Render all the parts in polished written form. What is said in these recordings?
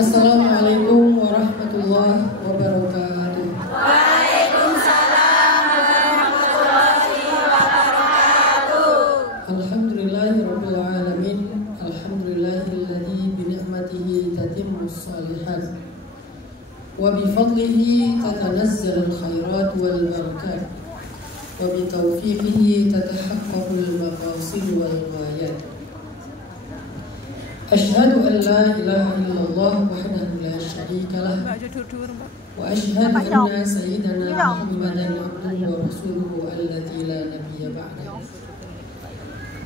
Assalamualaikum warahmatullahi wabarakatuh. Waalaikumsalam warahmatullahi wabarakatuh. Alhamdulillahirabbil alamin. Alhamdulillahilladzi bi ni'matihi tatimmus shalihat wa bi fadlihi tatanazzalu khairat wal barakat wa bi taufiqihi tatahaqqaqul maqasid wal ghayat. Asyhadu an la ilaha illallah wahdahu la syarika lah wa asyhadu anna sayyidana Muhammadan abduhu wa rasuluhu alladzi la nabiyya ba'dahu.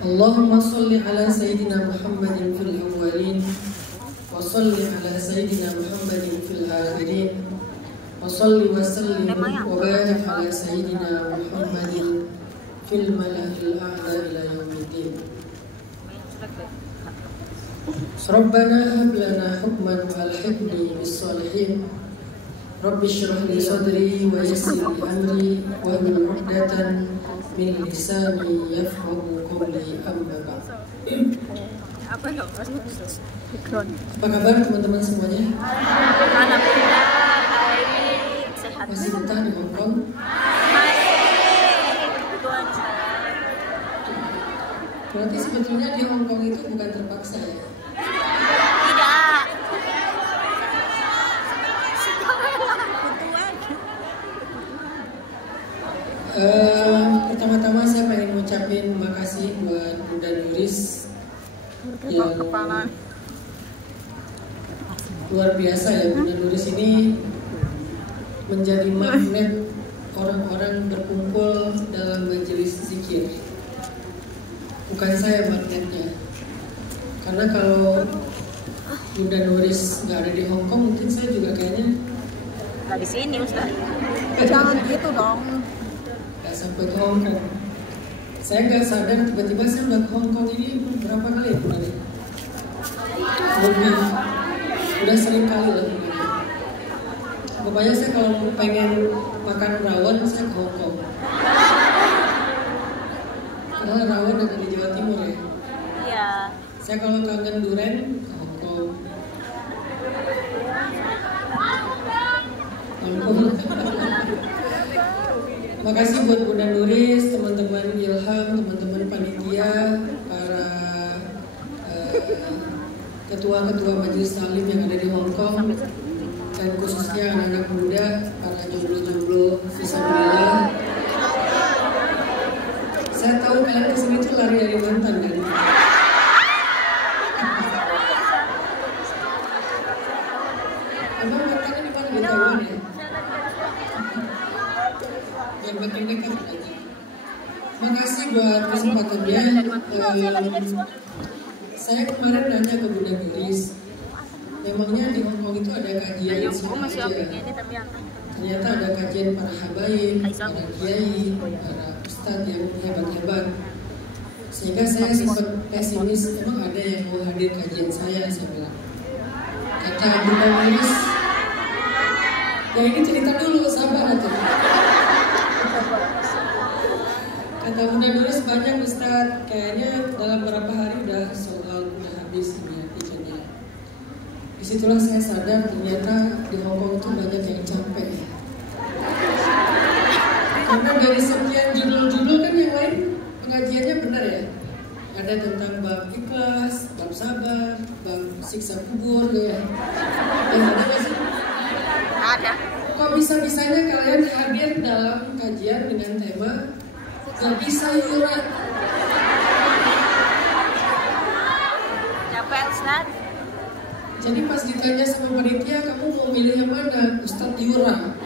Allahumma shalli ala sayyidina Muhammadin fil awwalin wa shalli ala sayyidina Muhammadin fil akhirin wa shalli wa sallim wa barik ala sayyidina Muhammadin fil mala'il a'la ila yaumiddin. Rabbana hab lana hukman wa alhiqni bis sholihin. Rabbi shrah li sadri wa yassir li amri wa hlul 'uqdatan min lisani yafqahu qawli amma ba'd. Apa kabar teman-teman semuanya? Alhamdulillah baik, sehat. Masih betah di Hong Kong? Berarti sebetulnya di Hong Kong itu bukan terpaksa ya? Tidak. Pertama-tama saya pengen ngucapin makasih buat Bunda Nuris yang luar biasa ya. Bunda Nuris ini menjadi magnet orang-orang berkumpul dalam majelis zikir. Bukan saya magnetnya. Karena kalau Bunda Nuris nggak ada di Hong Kong, mungkin saya juga kayaknya Nggak di sini, Ustaz. Jangan gitu dong. nggak sampai ke Hong Kong. Saya nggak sadar tiba-tiba saya udah ke Hong Kong ini berapa kali ya Bunda? Lebih, udah sering kali lah. Pokoknya saya kalau pengen makan rawon saya ke Hong Kong. Karena rawon ada di Jawa Timur ya. Iya. Saya kalau kangen durian ke Hong Kong. Makasih buat Bunda Nuris, teman-teman Ilham, teman-teman panitia, para ketua-ketua majelis taklim yang ada di Hong Kong, dan khususnya anak-anak muda, para jomblo-jomblo fisabilillah. Saya tahu kalian kesini tuh lari dari mantan kan? Emang mantannya di mana? Di Taiwan ya? Dan makin dekat aja. Makasih buat kesempatannya. Saya kemarin nanya ke Bunda Nuris, memangnya di Hong Kong itu ada kajian siapa aja? Ternyata ada kajian para habaib, para kiai, para ustadz yang hebat-hebat. Sehingga saya sempat pesimis, emang ada yang mau hadir kajian saya bilang. Kata Bunda Nuris, ya ini cerita dulu, sabar aja. Kata Bunda Nuris, banyak Ustadz, kayaknya dalam beberapa hari udah soal udah habis ini tiket-nya. Disitulah saya sadar ternyata di Hong Kong itu banyak yang capek. Karena dari sekian judul-judul kan yang lain pengajiannya benar ya. Ada tentang bab ikhlas, bab sabar, bab siksa kubur ya. Ada nggak sih? Ada. Kok bisa-bisanya kalian hadir dalam kajian dengan tema gak bisa yuran? Capek, Ustaz. Jadi pas ditanya sama panitia, kamu mau milih yang mana? Ustadz Yura.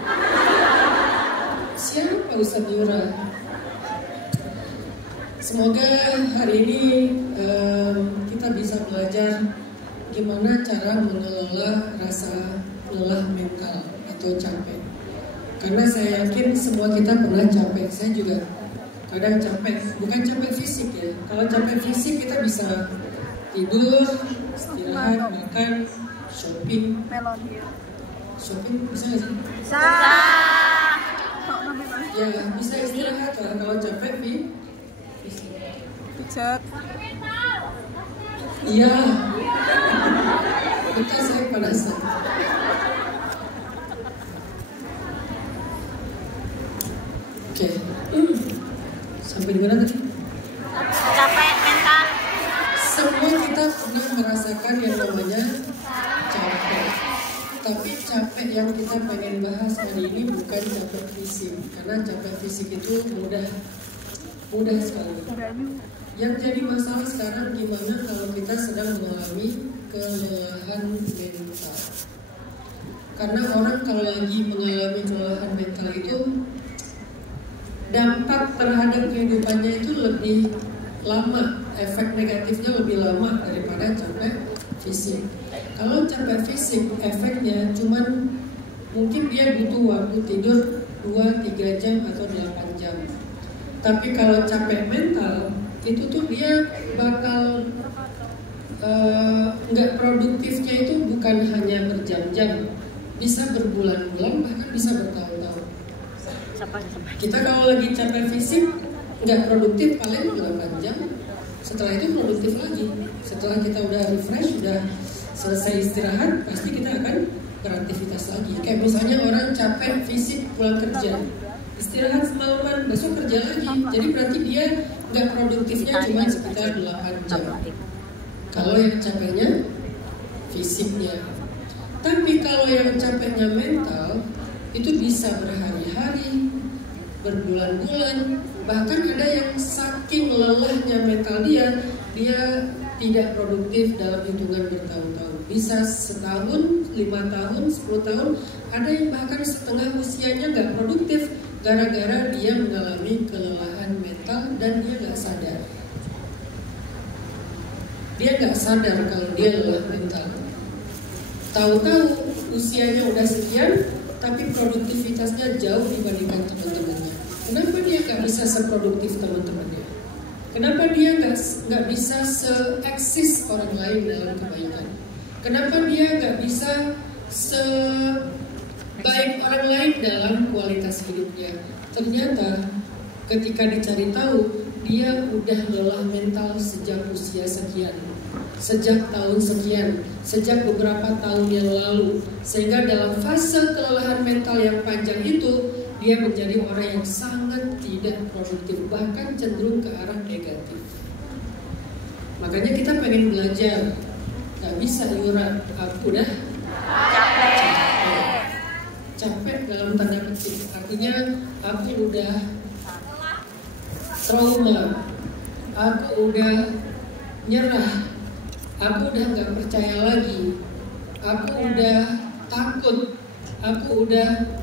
Siapa Ustadz Yura? Semoga hari ini kita bisa belajar gimana cara mengelola rasa lelah mental atau capek. Karena saya yakin semua kita pernah capek. Saya juga kadang capek, bukan capek fisik ya. Kalau capek fisik kita bisa tidur, istirahat, makan, shopping. Shopping bisa nggak sih? Bisa. Ya bisa istirahat kalau capek fisik. Pijat. Iya. Bentar saya panasan. Oke. Sampai di mana tadi? Capek mental. Semua kita pernah merasakan yang namanya capek. Tapi capek yang kita pengen bahas hari ini bukan capek fisik, karena capek fisik itu mudah sekali. Yang jadi masalah sekarang gimana kalau kita sedang mengalami kelelahan mental. Karena orang kalau lagi mengalami kelelahan mental itu dampak terhadap kehidupannya itu lebih lama, efek negatifnya lebih lama daripada capek fisik. Kalau capek fisik efeknya cuman mungkin dia butuh waktu tidur 2-3 jam atau 8 jam. Tapi kalau capek mental itu tuh dia bakal nggak produktifnya itu bukan hanya berjam-jam, bisa berbulan-bulan, bahkan bisa bertahun-tahun. Kita kalau lagi capek fisik nggak produktif paling 8 jam, setelah itu produktif lagi. Setelah kita udah refresh, udah selesai istirahat, pasti kita akan beraktivitas lagi. Kayak misalnya orang capek fisik pulang kerja, istirahat semalaman, besok kerja lagi. Jadi berarti dia nggak produktifnya cuma sekitar 8 jam. Kalau yang capeknya fisiknya. Tapi kalau yang capeknya mental, itu bisa berhari-hari, berbulan-bulan, bahkan ada yang saking lelahnya mental dia tidak produktif dalam hitungan bertahun-tahun. Bisa setahun, 5 tahun, 10 tahun, ada yang bahkan setengah usianya nggak produktif gara-gara dia mengalami kelelahan mental dan dia nggak sadar. Dia nggak sadar kalau dia lelah mental. Tahu-tahu usianya udah sekian, tapi produktivitasnya jauh dibandingkan teman-temannya. Kenapa dia nggak bisa seproduktif teman-temannya? Kenapa dia nggak bisa se-eksis orang lain dalam kebaikan? Kenapa dia nggak bisa sebaik orang lain dalam kualitas hidupnya? Ternyata ketika dicari tahu, dia udah lelah mental sejak usia sekian, sejak tahun sekian, sejak beberapa tahun yang lalu. Sehingga dalam fase kelelahan mental yang panjang itu, dia menjadi orang yang sangat tidak produktif, bahkan cenderung ke arah negatif. Makanya kita pengen belajar, gak bisa iuran, aku udah capek dalam tanda petik, artinya aku udah trauma, aku udah nyerah, aku udah gak percaya lagi, aku udah takut, aku udah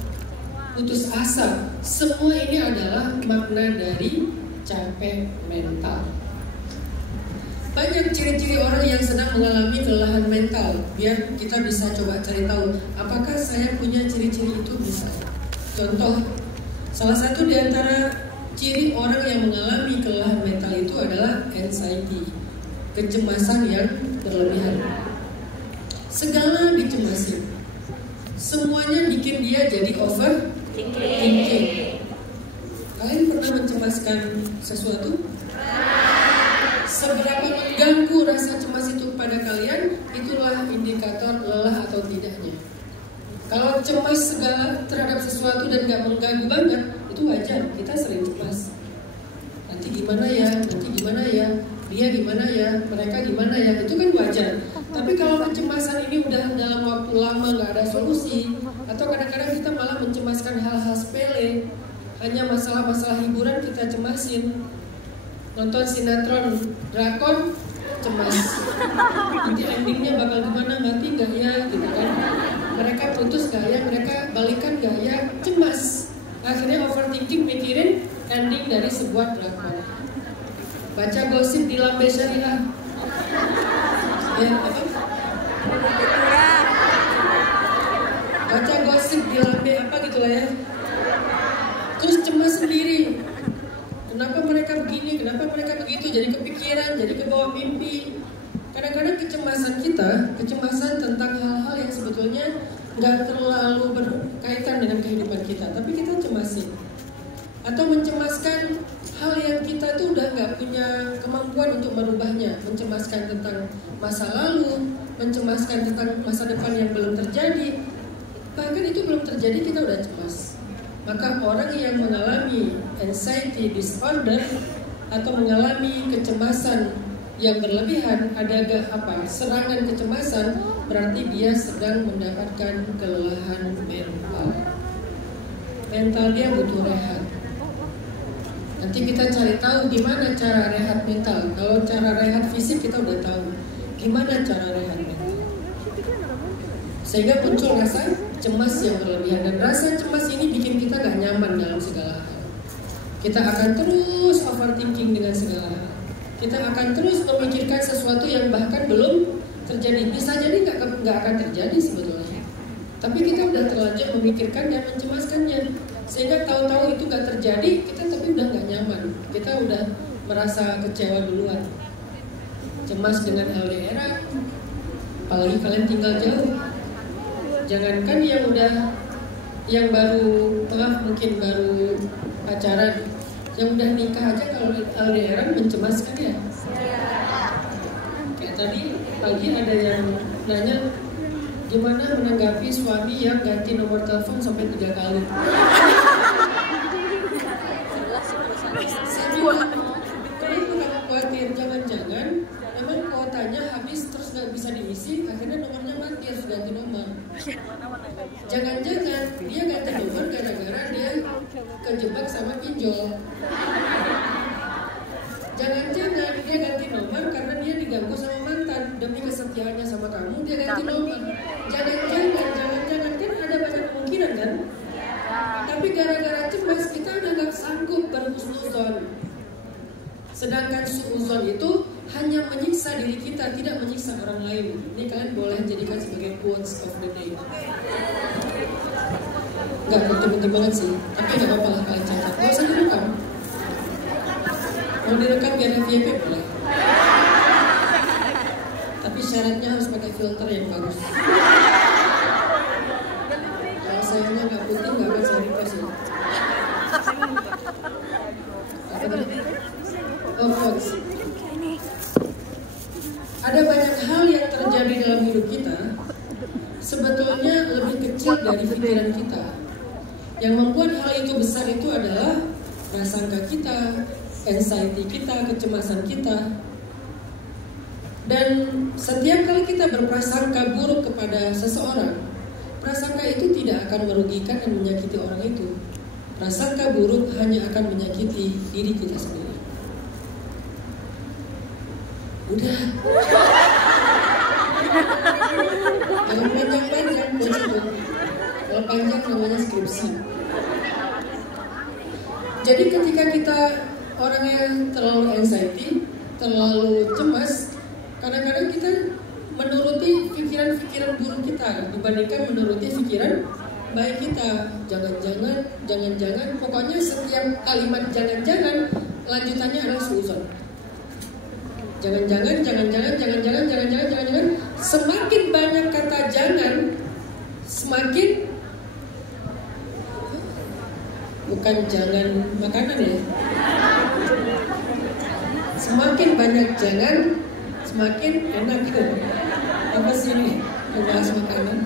putus asa. Semua ini adalah makna dari capek mental. Banyak ciri-ciri orang yang sedang mengalami kelelahan mental. Biar kita bisa coba cari tahu apakah saya punya ciri-ciri itu. Bisa contoh, salah satu di antara ciri orang yang mengalami kelelahan mental itu adalah anxiety, kecemasan yang berlebihan. Segala dicemasin, semuanya bikin dia jadi overthinking. Kalian pernah mencemaskan sesuatu? Seberapa mengganggu rasa cemas itu pada kalian, itulah indikator lelah atau tidaknya. Kalau cemas segala terhadap sesuatu dan gak mengganggu banget, itu wajar, kita sering cemas. Nanti gimana ya, dia gimana ya, mereka gimana ya, itu kan wajar. Tapi kalau kecemasan ini udah dalam waktu lama gak ada solusi, atau kadang-kadang kita malah mencemaskan hal-hal sepele, hanya masalah-masalah hiburan kita cemasin. Nonton sinetron, drakon, cemas. Nanti endingnya bakal gimana, mati gak ya, gitu kan. Mereka putus gak ya, mereka balikan gak ya, cemas. Akhirnya overthinking mikirin ending dari sebuah drakon. Baca gosip di Lambe Syariah. Ya, apa? Baca gosip di Lambe apa gitu lah ya. Terus cemas sendiri. Kenapa mereka begini, kenapa mereka begitu, jadi kepikiran, jadi kebawa mimpi. Kadang-kadang kecemasan kita, kecemasan tentang hal-hal yang sebetulnya nggak terlalu berkaitan dengan kehidupan kita, tapi kita cemasin. Atau mencemaskan hal yang kita tuh udah nggak punya kemampuan untuk merubahnya, mencemaskan tentang masa lalu, mencemaskan tentang masa depan yang belum terjadi, bahkan itu belum terjadi kita udah cemas. Maka orang yang mengalami anxiety disorder atau mengalami kecemasan yang berlebihan, ada serangan kecemasan, berarti dia sedang mendapatkan kelelahan mental. Mental dia butuh rehat. Nanti kita cari tahu gimana cara rehat mental. Kalau cara rehat fisik kita udah tahu. Gimana cara rehat mental? Sehingga muncul rasa cemas yang berlebihan. Dan rasa cemas ini bikin kita gak nyaman dalam segala hal. Kita akan terus overthinking dengan segala hal. Kita akan terus memikirkan sesuatu yang bahkan belum terjadi. Bisa jadi gak akan terjadi sebetulnya. Tapi kita udah terlanjur memikirkan dan mencemaskannya. Sehingga tahu-tahu itu gak terjadi, kita tapi udah gak nyaman. Kita udah merasa kecewa duluan. Cemas dengan LDR, apalagi kalian tinggal jauh. Jangankan yang mungkin baru pacaran, yang udah nikah aja kalau LDR mencemaskan ya. Kayak tadi pagi ada yang nanya, gimana menanggapi suami yang ganti nomor telepon sampai 3 kali? Kalian bukan khawatir, jangan-jangan memang kuotanya habis terus nggak bisa diisi, akhirnya nomornya mati, harus ganti nomor. Jangan-jangan dia ganti nomor gara-gara dia kejebak sama pinjol. Jangan-jangan dia ganti nomor karena dia diganggu sama mantan, demi kesetiaannya sama kamu dia ganti nomor. Jangan-jangan kan ada banyak kemungkinan kan? Tapi gara-gara cemas kita udah gak sanggup berhusnuzon. Sedangkan suuzon itu hanya menyiksa diri kita, tidak menyiksa orang lain. Ini kalian boleh jadikan sebagai quotes of the day. Gak penting-penting banget sih, tapi gak apa-apa lah kalian catat. Gak usah direkam. Mau direkam biar FYP boleh. Tapi syaratnya harus pakai filter yang bagus. Kalau sayangnya nggak putih, nggak akan saya request ya. Oh, quotes. Ada banyak hal yang terjadi dalam hidup kita sebetulnya lebih kecil dari pikiran kita. Yang membuat hal itu besar itu adalah prasangka kita, anxiety kita, kecemasan kita. Dan setiap kali kita berprasangka buruk kepada seseorang, prasangka itu tidak akan merugikan dan menyakiti orang itu. Prasangka buruk hanya akan menyakiti diri kita sendiri. Udah. Jangan panjang-panjang, kalau panjang namanya skripsi. Jadi ketika kita orang yang terlalu anxiety, terlalu cemas, kadang-kadang kita menuruti pikiran-pikiran buruk kita dibandingkan menuruti pikiran baik kita. Jangan-jangan, pokoknya setiap kalimat jangan-jangan lanjutannya adalah suuzon. Jangan-jangan. Semakin banyak kata jangan, semakin bukan jangan makanan ya. Semakin banyak jangan, semakin enak. Apa sih ini? Membahas makanan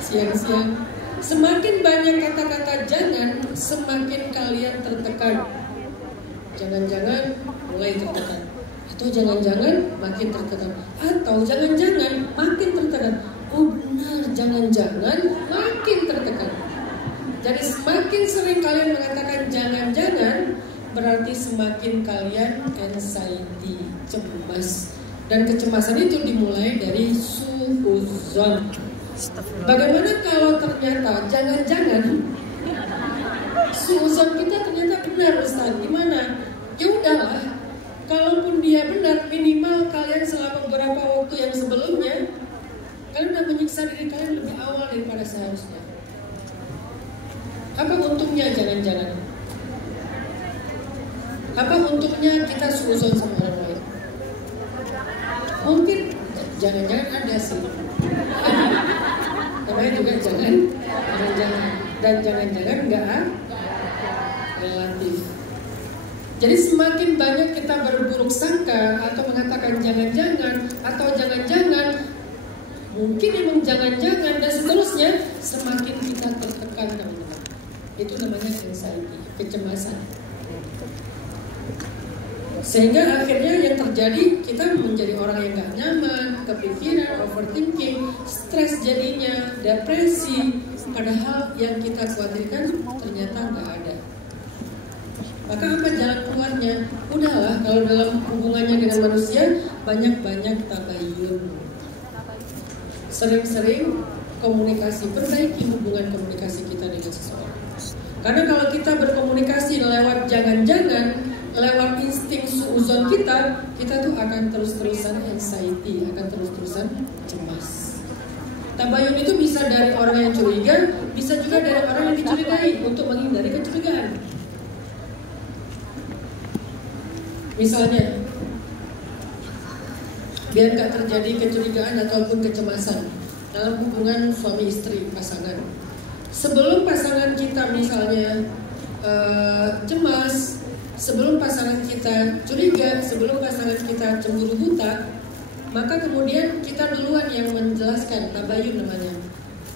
siang-siang. Semakin banyak kata-kata jangan, semakin kalian tertekan. Jangan-jangan mulai tertekan. Atau jangan-jangan makin tertekan. Atau jangan-jangan makin tertekan. Oh benar, jangan-jangan makin tertekan. Jadi semakin sering kalian mengatakan jangan-jangan, berarti semakin kalian anxiety, cemas. Dan kecemasan itu dimulai dari suuzon. Bagaimana kalau ternyata jangan-jangan suuzon kita ternyata benar, Ustaz? Gimana? Ya udahlah, kalaupun dia benar, minimal kalian selama beberapa waktu yang sebelumnya kalian udah menyiksa diri kalian lebih awal daripada seharusnya. Apa untungnya jangan-jangan? Apa untungnya kita suuzon sama orang lain? Mungkin jangan-jangan ada sih. Namanya juga jangan. Dan jangan-jangan enggak relatif. Jadi semakin banyak kita berburuk sangka atau mengatakan jangan-jangan atau jangan-jangan, mungkin emang jangan-jangan dan seterusnya, semakin kita tertekan, teman-teman. Itu namanya anxiety, kecemasan. Sehingga akhirnya yang terjadi, kita menjadi orang yang gak nyaman, kepikiran, overthinking, stres jadinya, depresi. Padahal yang kita khawatirkan ternyata gak ada. Maka apa jalan keluarnya? Udahlah, kalau dalam hubungannya dengan manusia, banyak-banyak tabayun. Sering-sering komunikasi, perbaiki hubungan komunikasi kita dengan seseorang. Karena kalau kita berkomunikasi lewat jangan-jangan, lewat insting suuzon kita tuh akan terus-terusan anxiety, akan terus-terusan cemas. Tabayun itu bisa dari orang yang curiga, bisa juga dari orang yang dicurigai untuk menghindari kecurigaan. Misalnya, biar gak terjadi kecurigaan ataupun kecemasan dalam hubungan suami istri, pasangan. Sebelum pasangan kita misalnya cemas, sebelum pasangan kita curiga, sebelum pasangan kita cemburu buta, maka kemudian kita duluan yang menjelaskan, tabayun namanya.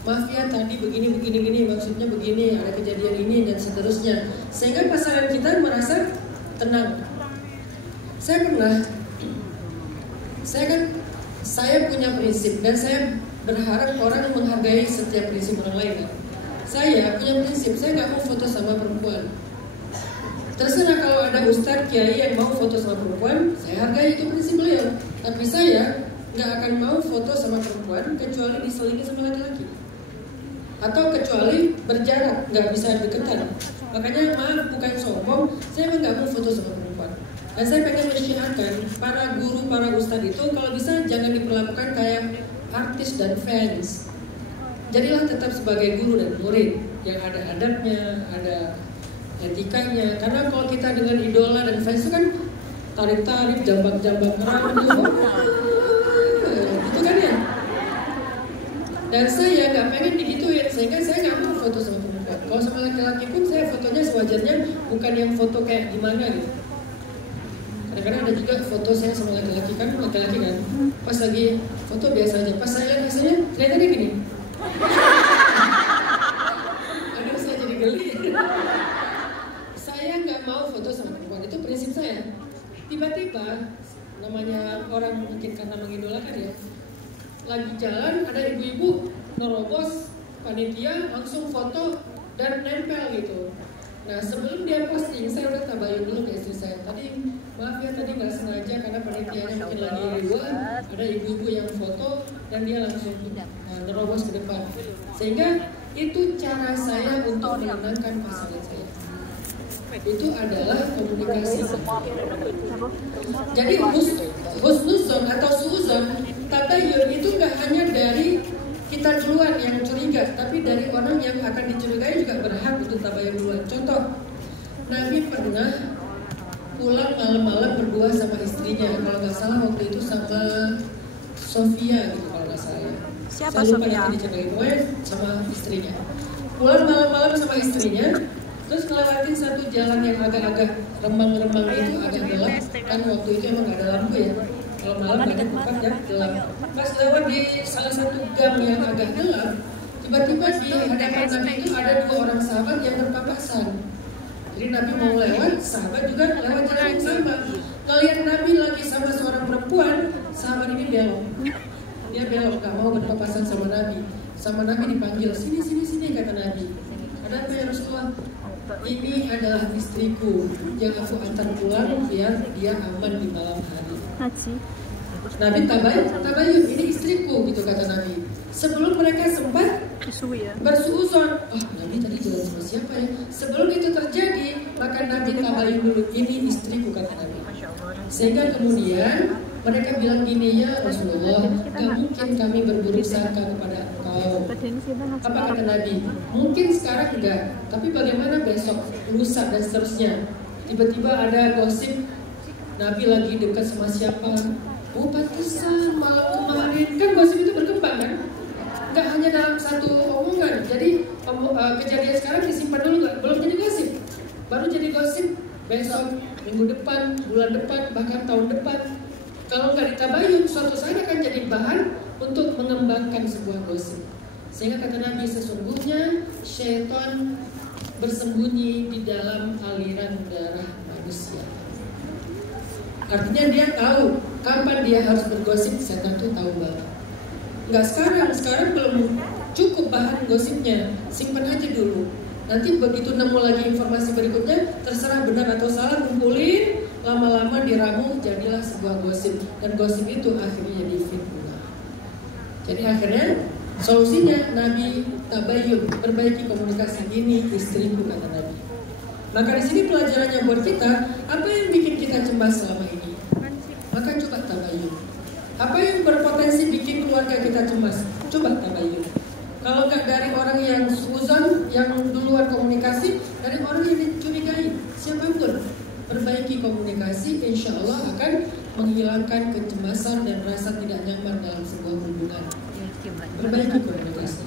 Maaf ya tadi begini, maksudnya begini, ada kejadian ini dan seterusnya. Sehingga pasangan kita merasa tenang. Saya punya prinsip dan saya berharap orang menghargai setiap prinsip orang lain. Saya punya prinsip, saya nggak mau foto sama perempuan. Terserah kalau ada ustadz kiai yang mau foto sama perempuan, saya hargai itu prinsip beliau. Tapi saya nggak akan mau foto sama perempuan kecuali diselingi sama laki-laki, atau kecuali berjarak, nggak bisa deketan. Makanya maaf bukan sombong, saya memang nggak mau foto sama perempuan. Dan saya pengen mensyiarkan para guru, para ustadz itu kalau bisa jangan diperlakukan kayak artis dan fans. Jadilah tetap sebagai guru dan murid yang ada adabnya, ada etikanya. Karena kalau kita dengan idola dan fans itu kan tarik-tarik, jambak-jambak rambut, gitu kan ya. Dan saya nggak pengen digituin, sehingga saya nggak mau foto sama perempuan. Kalau sama laki-laki pun saya fotonya sewajarnya, bukan yang foto kayak gimana gitu. Kadang-kadang ada juga foto saya sama laki-laki kan, pas lagi foto biasa aja, pas saya lihat hasilnya ternyata dia gini. Aduh, saya jadi geli. Saya nggak mau foto sama perempuan, itu prinsip saya. Tiba-tiba, namanya orang mungkin karena mengidolakan ya, lagi jalan ada ibu-ibu nerobos panitia langsung foto dan nempel gitu. Nah sebelum dia posting, saya udah tabayun dulu ke istri saya. Tadi maaf ya, tadi nggak sengaja karena panitianya mungkin lagi ribuan, ada ibu-ibu yang foto dan dia langsung nerobos ke depan. Sehingga itu cara saya untuk menenangkan pasangan saya. Itu adalah komunikasi. Jadi husnuzon atau suuzon, tabayun itu nggak hanya dari kita duluan yang curiga, tapi dari orang yang akan dicurigai juga berhak untuk tabayun duluan. Contoh, Nabi pernah pulang malam-malam berdua sama istrinya, kalau nggak salah waktu itu sama Sofia gitu kalau nggak salah. Siapa Sofia? Pokoknya sama istrinya. Pulang malam-malam sama istrinya, terus ngelewatin satu jalan yang agak-agak remang-remang itu, agak gelap. Kan waktu itu emang nggak ada lampu ya. Kalau malam banyak tempat ya gelap. Pas lewat di salah satu gang yang agak gelap, tiba-tiba di hadapan Nabi itu ada dua orang sahabat yang berpapasan. Jadi Nabi mau lewat, sahabat juga lewat jalan yang sama. Ngelihat Nabi lagi sama seorang perempuan, sahabat ini belok. Dia belok, gak mau berpapasan sama Nabi. Sama Nabi dipanggil, sini kata Nabi. Ada apa ya Rasulullah? Ini adalah istriku yang aku antar pulang biar dia aman di malam hari. Nabi tabayun, ini istriku gitu kata Nabi. Sebelum mereka sempat bersuuzon, Nabi tadi jalan sama siapa ya? Sebelum itu terjadi, maka Nabi tabayun dulu, ini istriku kata Nabi. Sehingga kemudian mereka bilang gini, ya Rasulullah, gak mungkin kami berburuk sangka kepada engkau. Apa kata Nabi? Mungkin sekarang enggak, tapi bagaimana besok, lusa dan seterusnya. Tiba-tiba ada gosip Nabi lagi dekat sama siapa. Oh pantesan malam kemarin, kan gosip itu berkembang kan? Gak hanya dalam satu omongan. Jadi kejadian sekarang disimpan dulu, belum jadi gosip. Baru jadi gosip besok, minggu depan, bulan depan, bahkan tahun depan. Kalau nggak ditabayun, suatu saat akan jadi bahan untuk mengembangkan sebuah gosip. Sehingga kata Nabi, sesungguhnya syaitan bersembunyi di dalam aliran darah manusia. Artinya dia tahu kapan dia harus bergosip, setan itu tahu banget. Nggak sekarang belum cukup bahan gosipnya, simpan aja dulu. Nanti begitu nemu lagi informasi berikutnya, terserah benar atau salah, kumpulin, lama-lama diramu, jadilah sebuah gosip. Dan gosip itu akhirnya jadi fitnah. Jadi akhirnya solusinya Nabi tabayyun, perbaiki komunikasi. Ini istriku, kata Nabi. Maka di sini pelajarannya buat kita, apa yang bikin kita cemas selama ini? Maka coba tabayyun. Apa yang berpotensi bikin keluarga kita cemas? Coba tabayyun. Kalau nggak dari orang yang suzon, yang duluan komunikasi, dari orang yang dicurigai, siapapun, perbaiki komunikasi, insya Allah akan menghilangkan kecemasan dan rasa tidak nyaman dalam sebuah hubungan. Perbaiki komunikasi.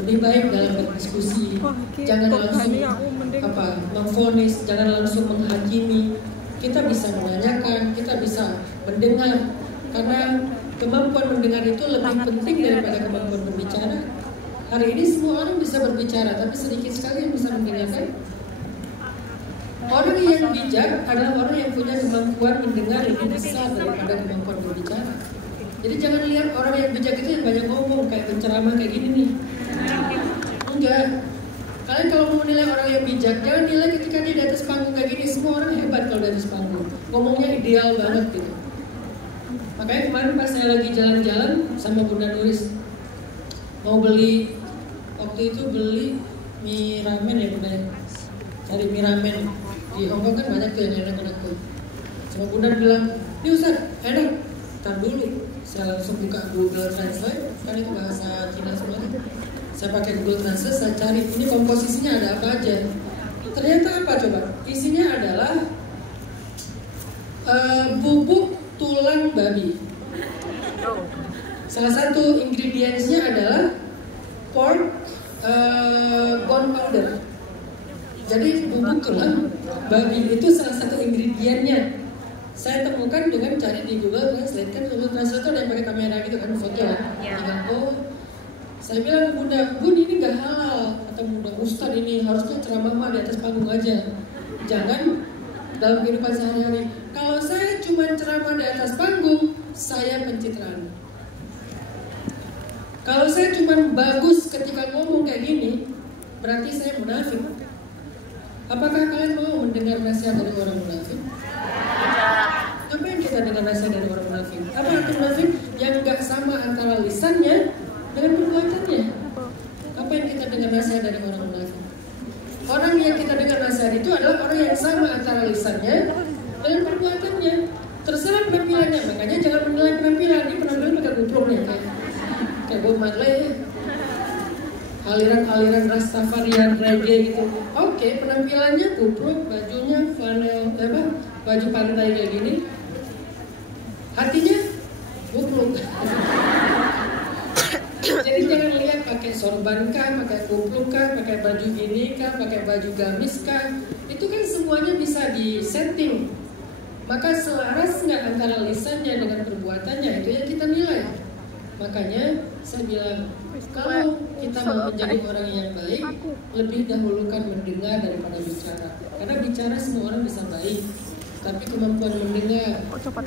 Lebih baik dalam berdiskusi, jangan langsung memvonis, jangan langsung menghakimi. Kita bisa menanyakan, kita bisa mendengar, karena kemampuan mendengar itu lebih penting daripada kemampuan berbicara. Hari ini semua orang bisa berbicara, tapi sedikit sekali yang bisa mendengarkan. Orang yang bijak adalah orang yang punya kemampuan mendengar lebih besar daripada kemampuan berbicara. Jadi jangan lihat orang yang bijak itu yang banyak ngomong, kayak penceramah kayak gini nih. Enggak. Kalian kalau mau menilai orang yang bijak, jangan nilai ketika dia di atas panggung kayak gini. Semua orang hebat kalau di atas panggung. Ngomongnya ideal banget gitu. Makanya kemarin pas saya lagi jalan-jalan sama Bunda Nuris, mau beli, waktu itu beli mie ramen ya Bunda, cari mie ramen. Di Hongkong kan banyak tuh yang enak-enak tuh. Sama Bunda bilang, ini Ustaz, enak. Ntar dulu, saya langsung buka Google Translate, kan itu bahasa Cina semuanya. Saya pakai Google Translate, saya cari ini komposisinya ada apa aja. Ternyata apa coba? Isinya adalah bubuk tulang babi. Salah satu ingredientsnya adalah pork bone powder. Jadi bubuk tulang babi itu salah satu ingredientnya. Saya temukan dengan cari di Google Translate. Kan Google Translate itu ada yang pakai kamera gitu kan, foto kan. Saya bilang ke Bunda, Bun ini nggak halal. Kata Bunda, Ustadz ini harusnya ceramah di atas panggung aja. Jangan dalam kehidupan sehari-hari. Kalau saya cuma ceramah di atas panggung, saya pencitraan. Kalau saya cuma bagus ketika ngomong kayak gini, berarti saya munafik. Apakah kalian mau mendengar nasihat dari orang munafik? Apa yang kita dengar nasihat dari orang munafik? Apa arti munafik? Yang nggak sama antara lisannya dengan perbuatannya. Apa yang kita dengar nasihat dari orang munafik? Orang yang kita dengar nasihat itu adalah orang yang sama antara lisannya dengan perbuatannya. Terserah penampilannya, makanya jangan menilai penampilan. Ini penampilan pakai kupluk nih, kayak Bob Marley, aliran-aliran Rastafarian reggae gitu. Oke, penampilannya kupluk, bajunya flanel, baju pantai kayak gini. Hatinya kupluk. Jadi jangan lihat pakai sorban kah, pakai kupluk kah, pakai baju gini kah, pakai baju gamis kah. Itu kan semuanya bisa disetting. Maka selaras nggak antara lisannya dengan perbuatannya, itu yang kita nilai. Makanya saya bilang, kalau kita mau menjadi orang yang baik, lebih dahulukan mendengar daripada bicara. Karena bicara semua orang bisa baik, tapi kemampuan mendengar,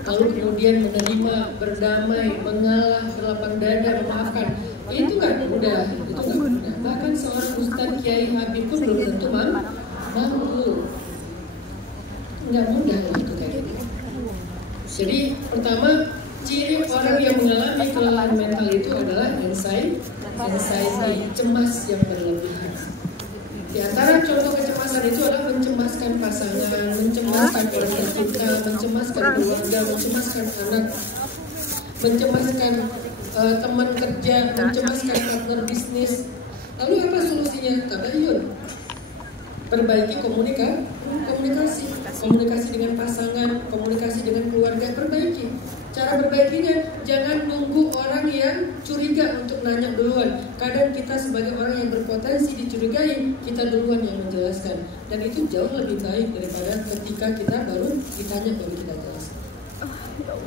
lalu kemudian menerima, berdamai, mengalah, berlapang dada, memaafkan, itu nggak mudah. Itu nggak mudah. Bahkan seorang Ustadz Kiai Habib pun belum tentu mampu. Nggak mudah itu kayak gitu. Jadi pertama, ciri orang yang mengalami kelelahan mental itu adalah anxiety, cemas yang berlebihan. Di antara contoh kecemasan itu adalah mencemaskan pasangan, mencemaskan orang tercinta, mencemaskan keluarga, mencemaskan anak, mencemaskan teman kerja, mencemaskan partner bisnis. Lalu apa solusinya? Tabayyun. Perbaiki komunikasi dengan pasangan, komunikasi dengan keluarga, perbaiki. Cara perbaikinya, jangan nunggu orang yang curiga curiga untuk nanya duluan. Kadang kita sebagai orang yang berpotensi dicurigai, kita duluan yang menjelaskan. Dan itu jauh lebih baik daripada ketika kita baru ditanya baru kita jelaskan.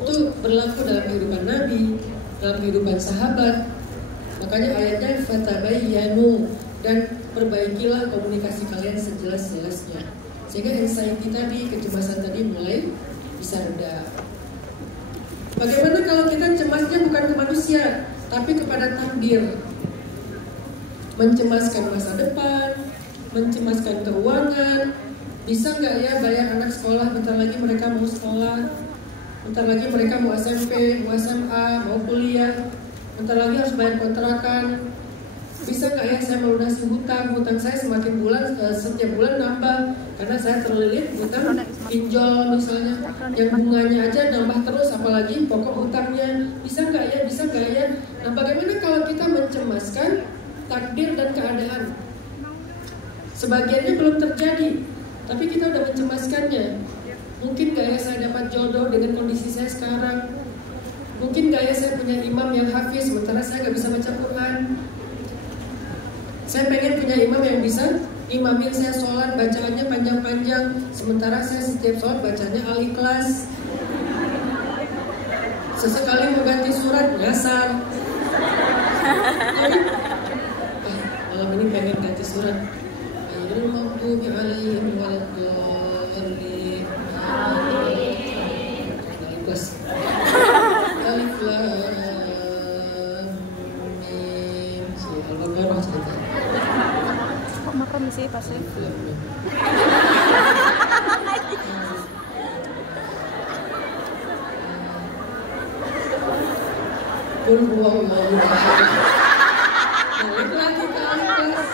Itu berlaku dalam kehidupan Nabi, dalam kehidupan sahabat. Makanya ayatnya fatabayyanu, dan perbaikilah komunikasi kalian sejelas-jelasnya. Sehingga anxiety tadi, kecemasan tadi mulai bisa reda. Bagaimana kalau kita cemasnya bukan ke manusia, tapi kepada takdir? Mencemaskan masa depan, mencemaskan keuangan. Bisa nggak ya bayar anak sekolah, bentar lagi mereka mau sekolah, bentar lagi mereka mau SMP, mau SMA, mau kuliah, bentar lagi harus bayar kontrakan. Bisa nggak ya saya melunasi hutang saya semakin setiap bulan nambah karena saya terlilit hutang pinjol misalnya, yang bunganya aja nambah terus, apalagi pokok hutangnya. Bisa nggak ya? Nah, bagaimana kalau kita mencemaskan takdir dan keadaan? Sebagiannya belum terjadi, tapi kita udah mencemaskannya. Mungkin nggak ya saya dapat jodoh dengan kondisi saya sekarang? Mungkin nggak ya saya punya imam yang hafiz sementara saya nggak bisa baca Quran? Saya pengen punya imam yang bisa imamin saya sholat, bacaannya panjang-panjang, sementara saya setiap sholat bacanya Al-Ikhlas. Sesekali mau ganti surat, nyasar. Malam ini pengen ganti surat. Ayyul maghdubi alaihim waladdallin. Al-Ikhlas. Alif Lam Mim. Al-Baqarah cerita. Kok makan sih pasnya? Qul huwallahu ahad. Balik lagi ke Al-Ikhlas.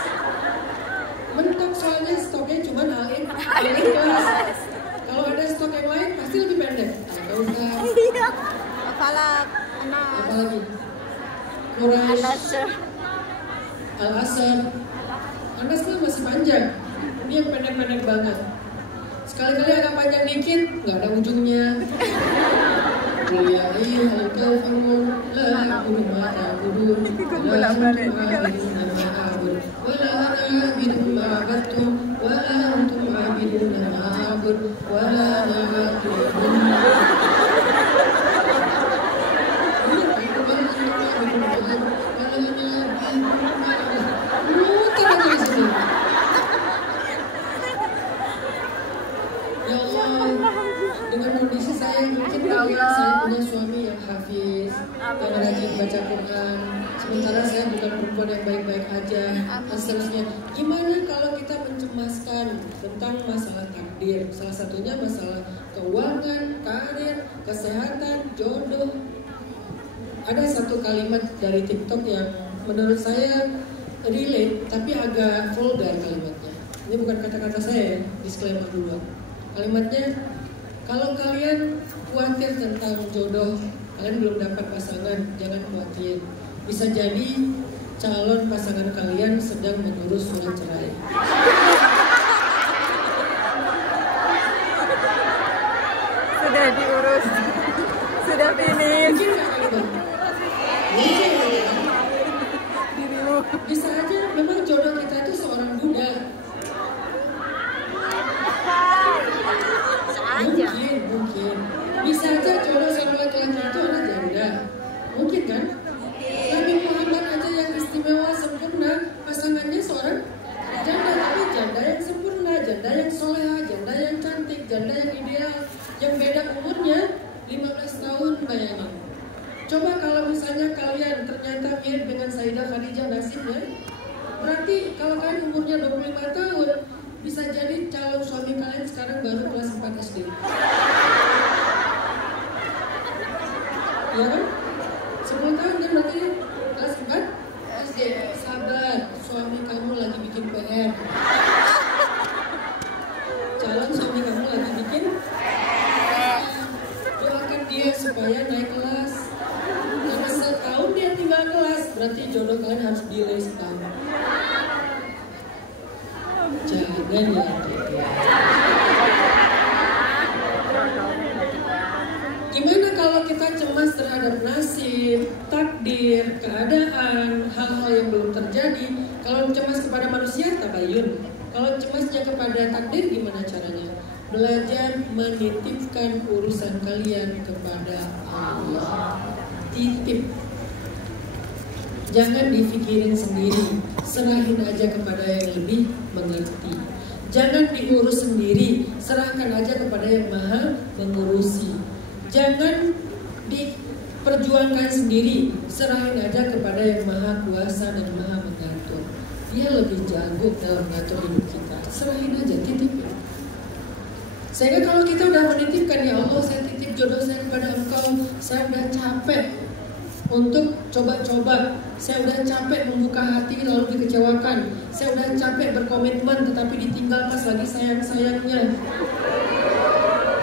Mentok soalnya stoknya cuma Al-Ikhlas. Kalau ada stok yang lain pasti lebih pendek. Iya. Falaq, Anas. Apalagi? Quraisy, Al-Asr. Anas kan masih panjang. Ini yang pendek-pendek banget. Sekali-kali agak panjang dikit, nggak ada ujungnya. Ya ayyuhal kafirun la a'budu ma ta'budun wa la antum 'abiduna ma a'budu wa la ana 'abidun ma 'abadtum wa la antum 'abiduna ma a'budu wa la ana 'abidun. Ya Allah, dengan kondisi saya mungkin saya punya suami yang hafiz, yang rajin baca Quran, sementara saya bukan perempuan yang baik-baik aja, dan seterusnya. Gimana kalau kita mencemaskan tentang masalah takdir? Salah satunya masalah keuangan, karir, kesehatan, jodoh. Ada satu kalimat dari TikTok yang menurut saya relate, tapi agak vulgar kalimatnya. Ini bukan kata-kata saya, disclaimer dulu. Kalimatnya, kalau kalian khawatir tentang jodoh, kalian belum dapat pasangan, jangan khawatir. Bisa jadi calon pasangan kalian sedang mengurus surat cerai. Sudah diurus, sudah finish. Mungkin nggak kalimat? Mungkin ya. Bisa aja memang jodoh kita itu seorang Buddha. Mungkin. Bisa aja jodoh seorang laki-laki itu anak janda. Mungkin kan? Nabi Muhammad aja yang istimewa, sempurna, pasangannya seorang janda, tapi janda yang sempurna, janda yang soleha, janda yang cantik, janda yang ideal, yang beda umurnya 15 tahun, bayangin. Coba kalau misalnya kalian ternyata mirip dengan Sayyidah Khadijah nasibnya, berarti kalau kalian umurnya 25 tahun, bisa jadi calon suami kalian sekarang baru kelas 4 SD. Ya kan? 10 tahun kan berarti kelas 4 SD. Sabar, suami kamu lagi bikin PR. Calon suami kamu lagi bikin PR. Doakan dia supaya naik kelas. Karena setahun dia tinggal kelas, berarti jodoh kalian harus delay setahun. Jangan ya. Gimana kalau kita cemas terhadap nasib, takdir? takdir, keadaan, hal-hal yang belum terjadi. Kalau cemas kepada manusia, tabayun. Kalau cemasnya kepada takdir, gimana caranya? Belajar menitipkan urusan kalian kepada Allah. Titip. Jangan dipikirin sendiri, serahin aja kepada yang lebih mengerti. Jangan diurus sendiri, serahkan aja kepada yang maha mengurusi. Jangan diperjuangkan sendiri, serahin aja kepada yang maha kuasa dan maha mengatur. Dia lebih jago dalam mengatur hidup kita. Serahin aja, titipin. Sehingga kalau kita udah menitipkan, ya Allah saya titip jodoh saya kepada Engkau, saya udah capek untuk coba-coba, saya udah capek membuka hati lalu dikecewakan, saya udah capek berkomitmen tetapi ditinggal pas lagi sayang-sayangnya,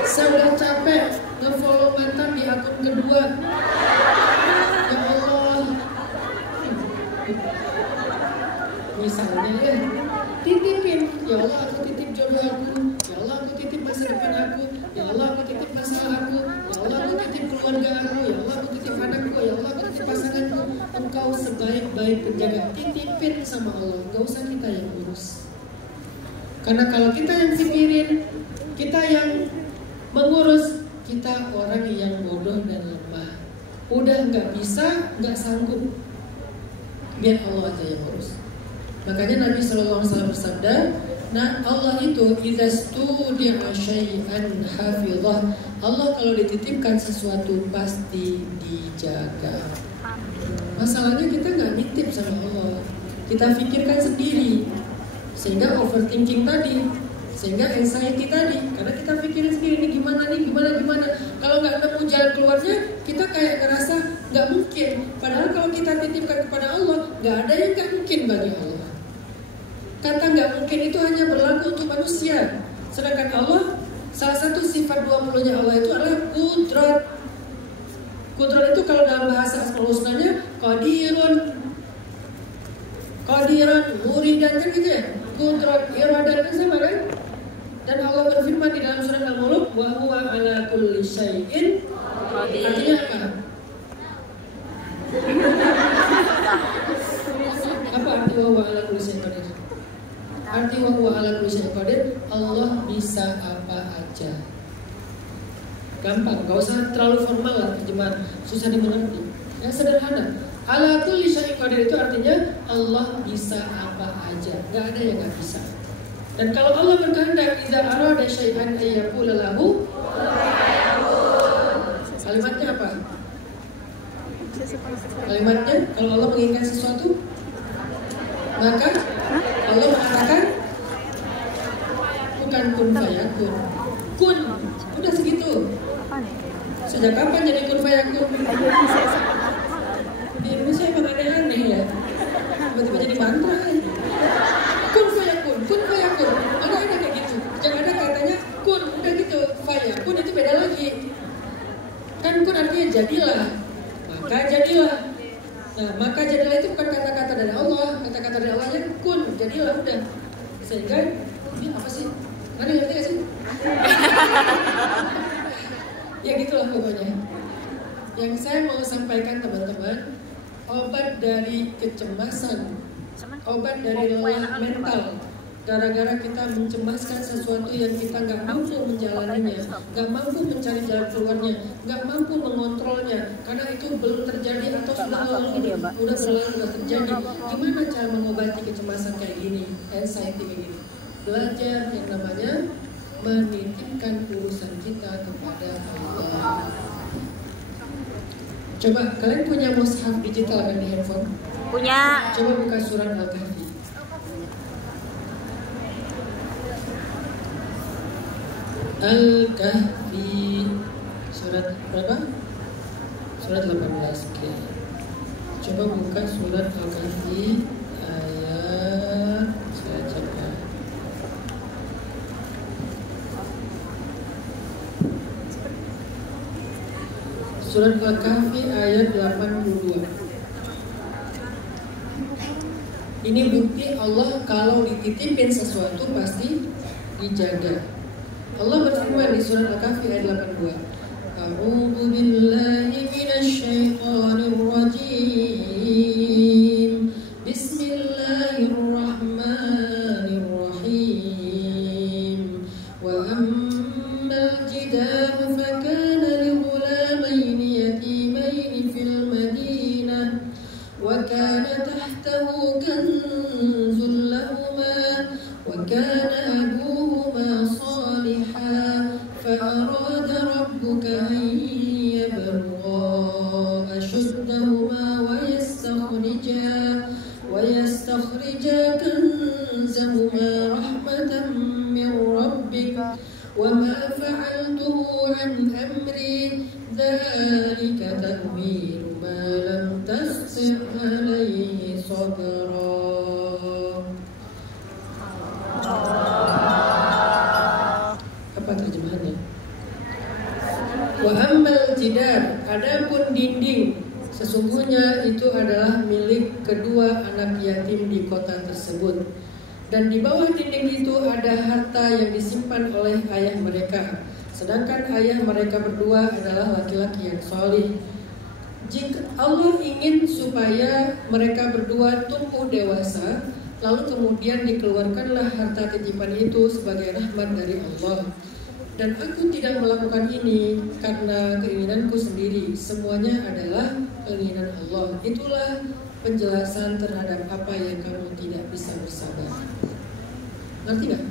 saya udah capek nge-follow mantan di akun kedua. Ya Allah, misalnya ya, titipin, ya Allah aku titip jodoh aku, ya Allah aku titip masa depan aku, ya Allah aku titip masalah aku, ya Allah aku titip keluarga aku, ya Allah aku titip anakku, ya Allah aku titip pasanganku. Engkau sebaik-baik penjaga, titipin sama Allah, gak usah kita yang urus. Karena kalau kita yang pikirin, kita yang mengurus, kita orang yang bodoh dan lemah. Udah gak bisa, gak sanggup, biar Allah aja yang urus. Makanya Nabi SAW bersabda, nah Allah itu idza studi'a syai'an hafizah. Allah kalau dititipkan sesuatu pasti dijaga. Masalahnya kita nggak nitip sama Allah, kita pikirkan sendiri, sehingga overthinking tadi, sehingga anxiety tadi, karena kita pikirin sendiri ini gimana. Kalau nggak nemu jalan keluarnya, kita kayak ngerasa nggak mungkin. Padahal kalau kita titipkan kepada Allah, nggak ada yang nggak mungkin bagi Allah. Kata nggak mungkin itu hanya berlaku untuk manusia. Sedangkan Allah, salah satu sifat 20-nya Allah itu adalah kudrat. Kudrat itu kalau dalam bahasa Asmaul Husnanya qadirun, muridan, kan gitu ya. Kudrat, iradah kan sama kan? Dan Allah berfirman di dalam surat Al-Mulk, wa huwa ala kulli syai'in qadir. Artinya apa? Apa arti wa huwa ala kulli syai'in qadir? Arti wa huwa ala kulli syai'in qadir, Allah bisa apa aja. Gampang, gak usah terlalu formal lah terjemahan, susah dimengerti. Yang sederhana, ala kulli syai'in qadir itu artinya Allah bisa apa aja, gak ada yang gak bisa. Dan kalau Allah berkehendak, idza arada syai'an ayyaqula lahu, kalimatnya apa? Kalimatnya, kalau Allah menginginkan sesuatu, maka Allah mengatakan bukan kun fayakun. Kun, udah segitu. Sejak kapan jadi kun fayakun? Di Indonesia emang aneh-aneh ya. Tiba-tiba jadi mantra ya. Kun fayakun. Enggak ada kayak gitu. Jangan ada katanya kun, udah gitu. Fayakun itu beda lagi. Kan kun artinya jadilah, maka jadilah. Nah, maka jadilah itu bukan kata-kata dari Allah. Kata-kata dari Allahnya kun, jadilah udah. Sehingga ini apa sih? Ada ngerti gak sih? Ya gitulah pokoknya. Yang saya mau sampaikan teman-teman, obat dari kecemasan, obat dari lelah mental, gara-gara kita mencemaskan sesuatu yang kita nggak mampu menjalaninya, nggak mampu mencari jalan keluarnya, nggak mampu mengontrolnya, karena itu belum terjadi atau sudah terjadi. Gimana cara mengobati kecemasan kayak gini, anxiety kayak gini? Belajar yang namanya menitipkan urusan kita kepada Allah. Coba kalian punya mushaf digital kan di handphone? Punya. Coba buka surat Al-Kahfi. Al-Kahfi surat berapa? Surat 18. Oke. Coba buka surat Al-Kahfi ayat, saya cek ya. Surat Al-Kahfi ayat 82. Ini bukti Allah kalau dititipin sesuatu pasti dijaga. Allah berfirman di surat Al-Kahfi ayat 82. A'udzu billahi minasy syaithanir rajim. وكان تحته كنز لهما وكان أبوهما صالحا فأراد ربك أن يبلغا أشدهما ويستخرجا كنزهما رحمة من ربك وما فعلته عن أمري ذلك تأويل ما لم تستطع عليه صبرا. Apa terjemahannya? Wa ammal jidar, adapun dinding, sesungguhnya itu adalah milik kedua anak yatim di kota tersebut. Dan di bawah dinding itu ada harta yang disimpan oleh ayah mereka. Sedangkan ayah mereka berdua adalah laki-laki yang solih. Jika Allah ingin supaya mereka berdua tumbuh dewasa, lalu kemudian dikeluarkanlah harta titipan itu sebagai rahmat dari Allah. Dan aku tidak melakukan ini karena keinginanku sendiri. Semuanya adalah keinginan Allah. Itulah penjelasan terhadap apa yang kamu tidak bisa bersabar. Ngerti gak?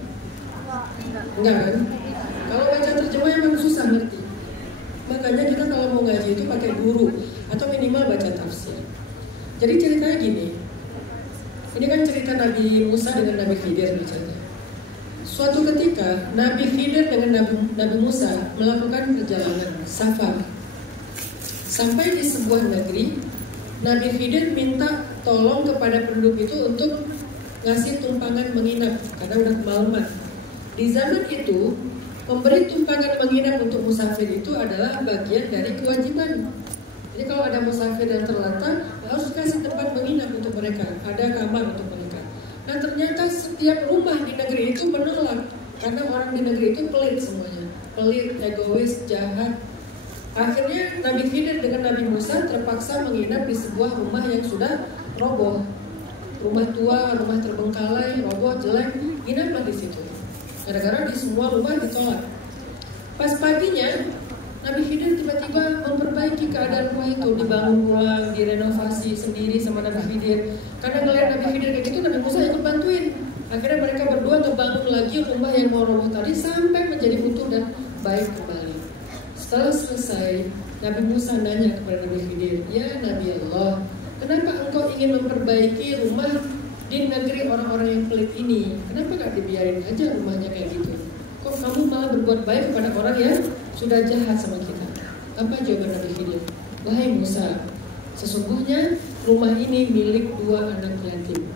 Enggak kan? Kalau baca terjemah emang susah ngerti. Makanya kita kalau mau ngaji itu pakai guru atau minimal baca tafsir. Jadi ceritanya gini. Ini kan cerita Nabi Musa dengan Nabi Khidir misalnya. Suatu ketika Nabi Khidir dengan Nabi Musa melakukan perjalanan safar. Sampai di sebuah negeri, Nabi Khidir minta tolong kepada penduduk itu untuk ngasih tumpangan menginap karena udah kemalaman. Di zaman itu, memberi tumpangan menginap untuk musafir itu adalah bagian dari kewajiban. Jadi kalau ada musafir yang terlantar, harus kasih tempat menginap untuk mereka, ada kamar untuk mereka. Nah ternyata setiap rumah di negeri itu menolak karena orang di negeri itu pelit semuanya, pelit, egois, jahat. Akhirnya Nabi Khidir dengan Nabi Musa terpaksa menginap di sebuah rumah yang sudah roboh, rumah tua, rumah terbengkalai, roboh, jelek, nginaplah di situ. Gara-gara di semua rumah ditolak. Pas paginya Nabi Khidir tiba-tiba memperbaiki keadaan rumah itu, dibangun ulang, direnovasi sendiri sama Nabi Khidir. Karena ngelihat Nabi Khidir kayak gitu, Nabi Musa ikut bantuin. Akhirnya mereka berdua ngebangun lagi rumah yang mau roboh tadi sampai menjadi utuh dan baik kembali. Setelah selesai, Nabi Musa nanya kepada Nabi Khidir, "Ya Nabi Allah, kenapa engkau ingin memperbaiki rumah di negeri orang-orang yang pelit ini? Kenapa gak dibiarin aja rumahnya kayak gitu? Kok kamu malah berbuat baik kepada orang yang sudah jahat sama kita?" Apa jawaban Nabi Khidir? "Wahai Musa, sesungguhnya rumah ini milik dua anak yatim.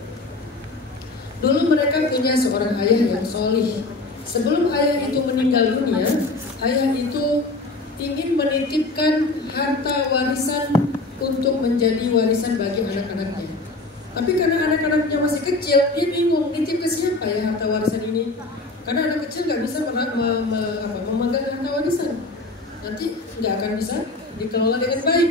Dulu mereka punya seorang ayah yang solih. Sebelum ayah itu meninggal dunia, ayah itu ingin menitipkan harta warisan untuk menjadi warisan bagi anak-anaknya. Tapi karena anak-anaknya masih kecil, dia bingung nitip ke siapa ya harta warisan ini. Karena anak kecil nggak bisa memegang harta warisan. Nanti nggak akan bisa dikelola dengan baik.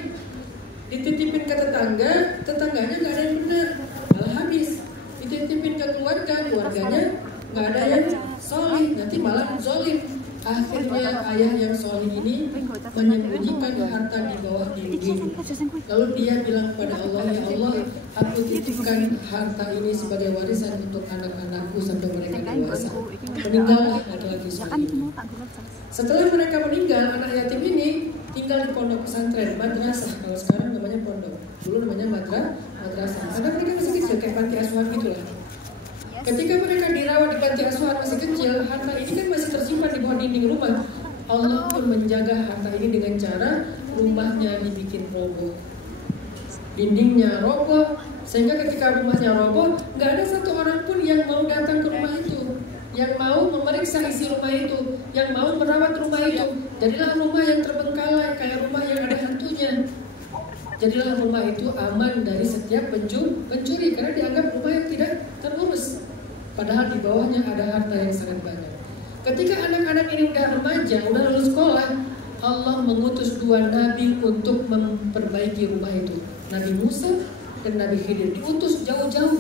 Dititipin ke tetangga, tetangganya nggak ada yang benar, malah habis. Dititipin ke keluarganya nggak ada yang solih, nanti malah zolim. Akhirnya ayah yang solih ini menyembunyikan harta di bawah dinding. Lalu dia bilang kepada Allah, "Ya Allah, aku titipkan harta ini sebagai warisan untuk anak-anakku sampai mereka dewasa." Meninggallah laki-laki solih ini. Setelah mereka meninggal, anak yatim ini tinggal di pondok pesantren, madrasah. Kalau sekarang namanya pondok, dulu namanya madrasah. Karena mereka masih kecil, kayak panti asuhan gitulah. Ketika mereka dirawat di panti asuhan masih kecil, harta ini kan masih tersimpan di bawah dinding rumah. Allah pun menjaga harta ini dengan cara rumahnya dibikin roboh, dindingnya roboh, sehingga ketika rumahnya roboh, nggak ada satu orang pun yang mau datang ke rumah itu, yang mau memeriksa isi rumah itu, yang mau merawat rumah itu. Jadilah rumah yang terbengkalai, kayak rumah yang ada hantunya. Jadilah rumah itu aman dari setiap pencuri karena dianggap rumah yang tidak terurus. Padahal di bawahnya ada harta yang sangat banyak. Ketika anak-anak ini udah remaja, udah lulus sekolah, Allah mengutus dua nabi untuk memperbaiki rumah itu. Nabi Musa dan Nabi Khidir diutus jauh-jauh.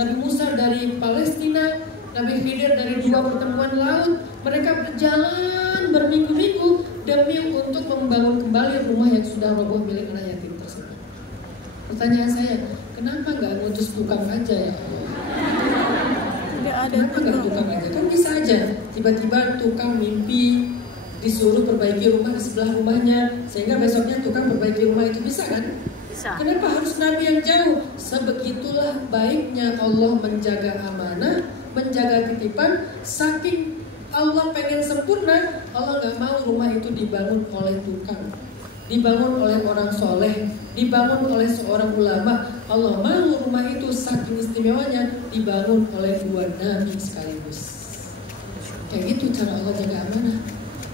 Nabi Musa dari Palestina, Nabi Khidir dari dua pertemuan laut. Mereka berjalan berminggu-minggu demi untuk membangun kembali rumah yang sudah roboh milik anak yatim tersebut. Pertanyaan saya, kenapa nggak ngutus tukang aja ya Allah? Kenapa nggak tukang aja? Kan bisa aja, tiba-tiba tukang mimpi disuruh perbaiki rumah di sebelah rumahnya, sehingga besoknya tukang perbaiki rumah itu, bisa kan? Bisa. Kenapa harus nabi yang jauh? Sebegitulah baiknya Allah menjaga amanah, menjaga titipan. Saking Allah pengen sempurna, Allah nggak mau rumah itu dibangun oleh tukang, dibangun oleh orang soleh, dibangun oleh seorang ulama. Allah mau rumah itu saking istimewanya dibangun oleh 2 nabi sekaligus. Kayak gitu cara Allah jaga amanah.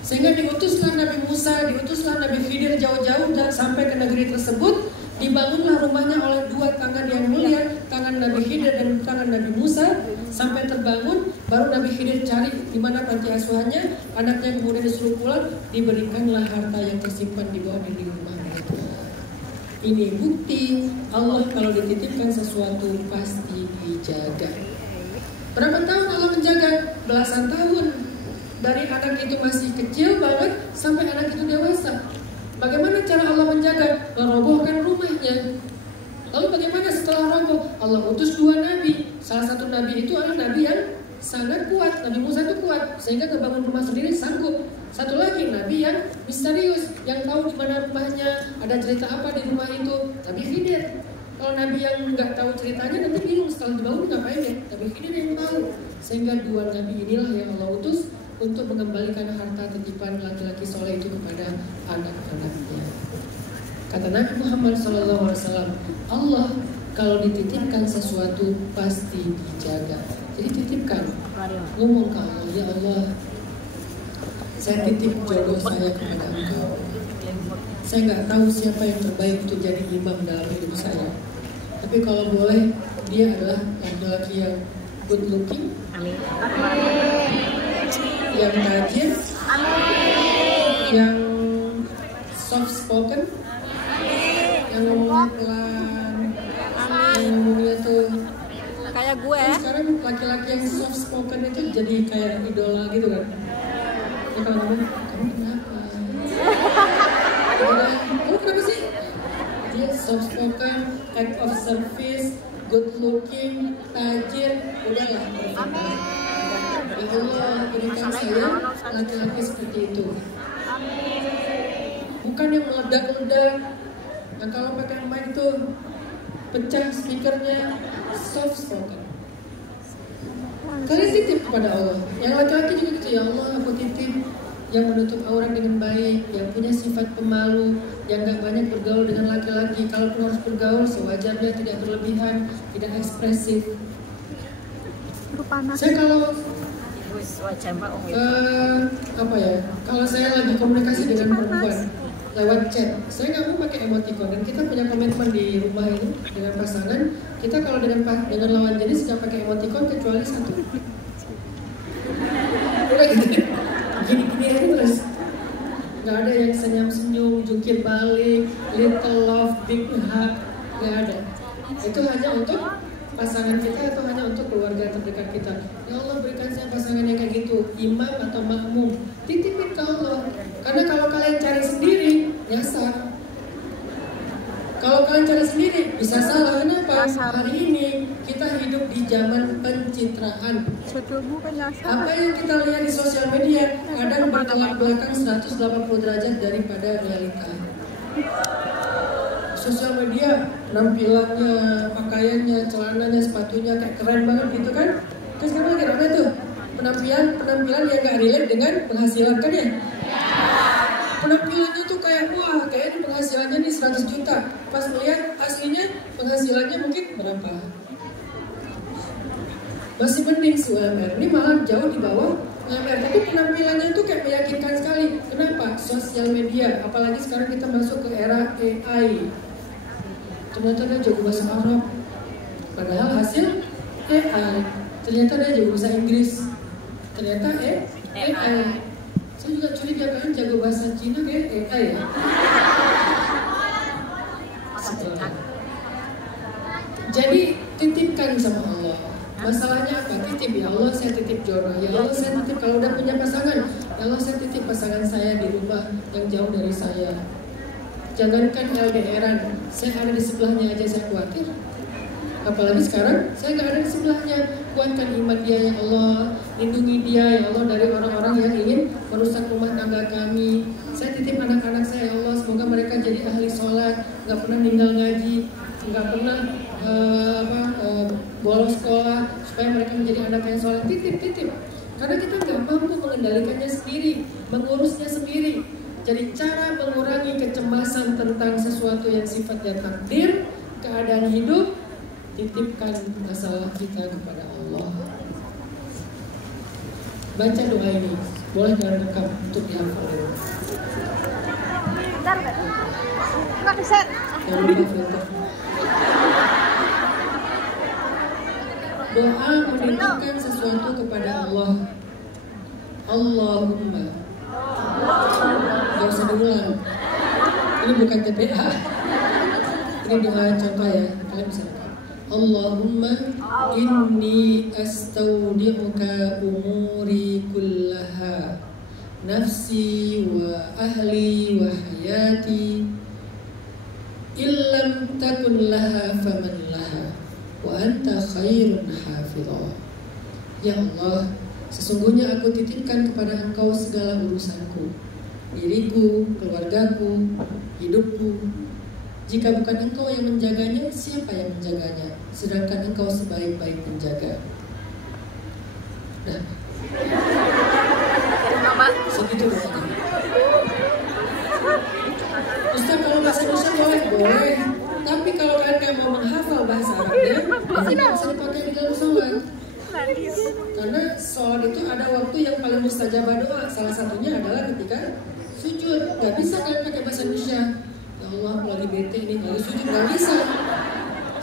Sehingga diutuslah Nabi Musa, diutuslah Nabi Khidir jauh-jauh dan sampai ke negeri tersebut. Dibangunlah rumahnya oleh 2 tangan yang mulia, tangan Nabi Khidir dan tangan Nabi Musa. Sampai terbangun, baru Nabi Khidir cari di mana panti asuhannya. Anaknya kemudian disuruh pulang, diberikanlah harta yang tersimpan di bawah dinding rumah mereka. Ini bukti Allah kalau dititipkan sesuatu pasti dijaga. Berapa tahun Allah menjaga? Belasan tahun. Dari anak itu masih kecil banget sampai anak itu dewasa. Bagaimana cara Allah menjaga? Merobohkan rumahnya. Lalu bagaimana setelah roboh? Allah utus 2 nabi. Salah satu nabi itu adalah nabi yang sangat kuat. Nabi Musa itu kuat sehingga ngebangun rumah sendiri sanggup. Satu lagi nabi yang misterius, yang tahu di mana rumahnya, ada cerita apa di rumah itu, Nabi Khidir. Kalau nabi yang nggak tahu ceritanya nanti bingung setelah dibangun ngapain ya. Nabi Khidir yang tahu. Sehingga 2 nabi inilah yang Allah utus untuk mengembalikan harta titipan laki-laki soleh itu kepada anak-anaknya. Kata Nabi Muhammad SAW, Allah kalau dititipkan sesuatu pasti dijaga. Jadi titipkan, ngomong ke Allah, ya Allah, saya titip jodoh saya kepada Engkau. Saya nggak tahu siapa yang terbaik untuk jadi imam dalam hidup saya. Tapi kalau boleh, dia adalah laki-laki yang good looking, Amin. yang tajir, yang soft spoken, yang ngomongnya pelan, yang ngomongnya tuh Kayak gue. sekarang laki-laki yang soft spoken itu jadi kayak idola gitu kan. Ya kalau ngomong, kamu kenapa? Kamu kenapa sih? Dia soft spoken, act of service, good looking, tajir, udahlah. Ya Allah, berikan saya laki-laki seperti itu. Bukan yang meledak-ledak. Nah kalau pakai mic tuh pecah speakernya, soft spoken. Kalian titip kepada Allah. Yang laki-laki juga gitu, ya Allah aku titip yang menutup aurat dengan baik, yang punya sifat pemalu, yang gak banyak bergaul dengan laki-laki. Kalaupun harus bergaul sewajarnya, tidak berlebihan, tidak ekspresif. Saya kalau apa ya, kalau saya lagi komunikasi dengan perempuan lewat chat, saya nggak mau pakai emoticon. Dan kita punya komitmen di rumah ini dengan pasangan, kita kalau dengan lawan jenis nggak pakai emoticon kecuali satu. Udah gitu, gini-gini aja terus. Nggak ada yang senyum-senyum, jungkir balik, little love, big hug, nggak ada. Itu hanya untuk pasangan kita atau hanya untuk keluarga terdekat kita. Ya Allah, berikan saya pasangan yang kayak gitu, imam atau makmum. Titipin ke Allah. Karena kalau kalian cari sendiri, nyasar. Kalau kalian cari sendiri, bisa salah. Kenapa? Hari ini kita hidup di zaman pencitraan. Apa yang kita lihat di sosial media kadang bertolak belakang 180 derajat daripada realita. Sosial media, penampilannya, pakaiannya, celananya, sepatunya kayak keren banget gitu kan. Terus sekarang lagi rame tuh penampilan yang gak relate dengan penghasilan kan ya. Penampilannya tuh kayak wah kayaknya penghasilannya nih 100 juta. Pas melihat aslinya penghasilannya mungkin berapa. Masih mending si UMR, ini malah jauh di bawah UMR. Tapi penampilannya tuh kayak meyakinkan sekali. Kenapa? Sosial media, apalagi sekarang kita masuk ke era AI. Ternyata dia jago bahasa Arab, padahal hasil AI. Ternyata dia jago bahasa Inggris, ternyata AI. Saya juga curiga kan jago bahasa Cina kayak AI ya. Jadi titipkan sama Allah. Masalahnya apa? Titip, ya Allah saya titip jodoh. Ya Allah saya titip kalau udah punya pasangan. Ya Allah saya titip pasangan saya di rumah yang jauh dari saya. jangankan LDRan, saya ada di sebelahnya aja saya khawatir. Apalagi sekarang saya nggak ada di sebelahnya. Kuatkan iman dia ya Allah, lindungi dia ya Allah dari orang-orang yang ingin merusak rumah tangga kami. Saya titip anak-anak saya ya Allah, semoga mereka jadi ahli sholat, nggak pernah ninggal ngaji, nggak pernah bolos sekolah, supaya mereka menjadi anak yang sholat. Titip. Karena kita nggak mampu mengendalikannya sendiri, mengurusnya sendiri. Jadi cara mengurangi kecemasan tentang sesuatu yang sifatnya takdir, keadaan hidup, titipkan masalah kita kepada Allah. Baca doa ini, boleh jangan rekam untuk dihafal. Bentar, nggak bisa. Jangan lupa filter. Doa menitipkan sesuatu kepada Allah. Allahumma. Gak usah diulang. Ini bukan TPA. Ini doa contoh ya, kalian bisa rekam. Allahumma inni astaudi'uka umuri kullaha, nafsi wa ahli wa hayati, illam takun laha faman laha, wa anta khairun hafidha. Ya Allah, sesungguhnya aku titipkan kepada Engkau segala urusanku, diriku, keluargaku, hidupku. Jika bukan Engkau yang menjaganya, siapa yang menjaganya? Sedangkan Engkau sebaik-baik penjaga. Nah, segitu doanya. Ustaz, kalau bahasa Indonesia boleh. Tapi kalau kalian mau menghafal bahasa Arabnya, nggak bisa dipakai di dalam sholat. Karena sholat itu ada waktu yang paling mustajabah doa. Salah satunya adalah ketika sujud. Gak bisa kalian pakai bahasa Indonesia. Ya Allah, aku lagi bete ini, lagi sujud, gak bisa.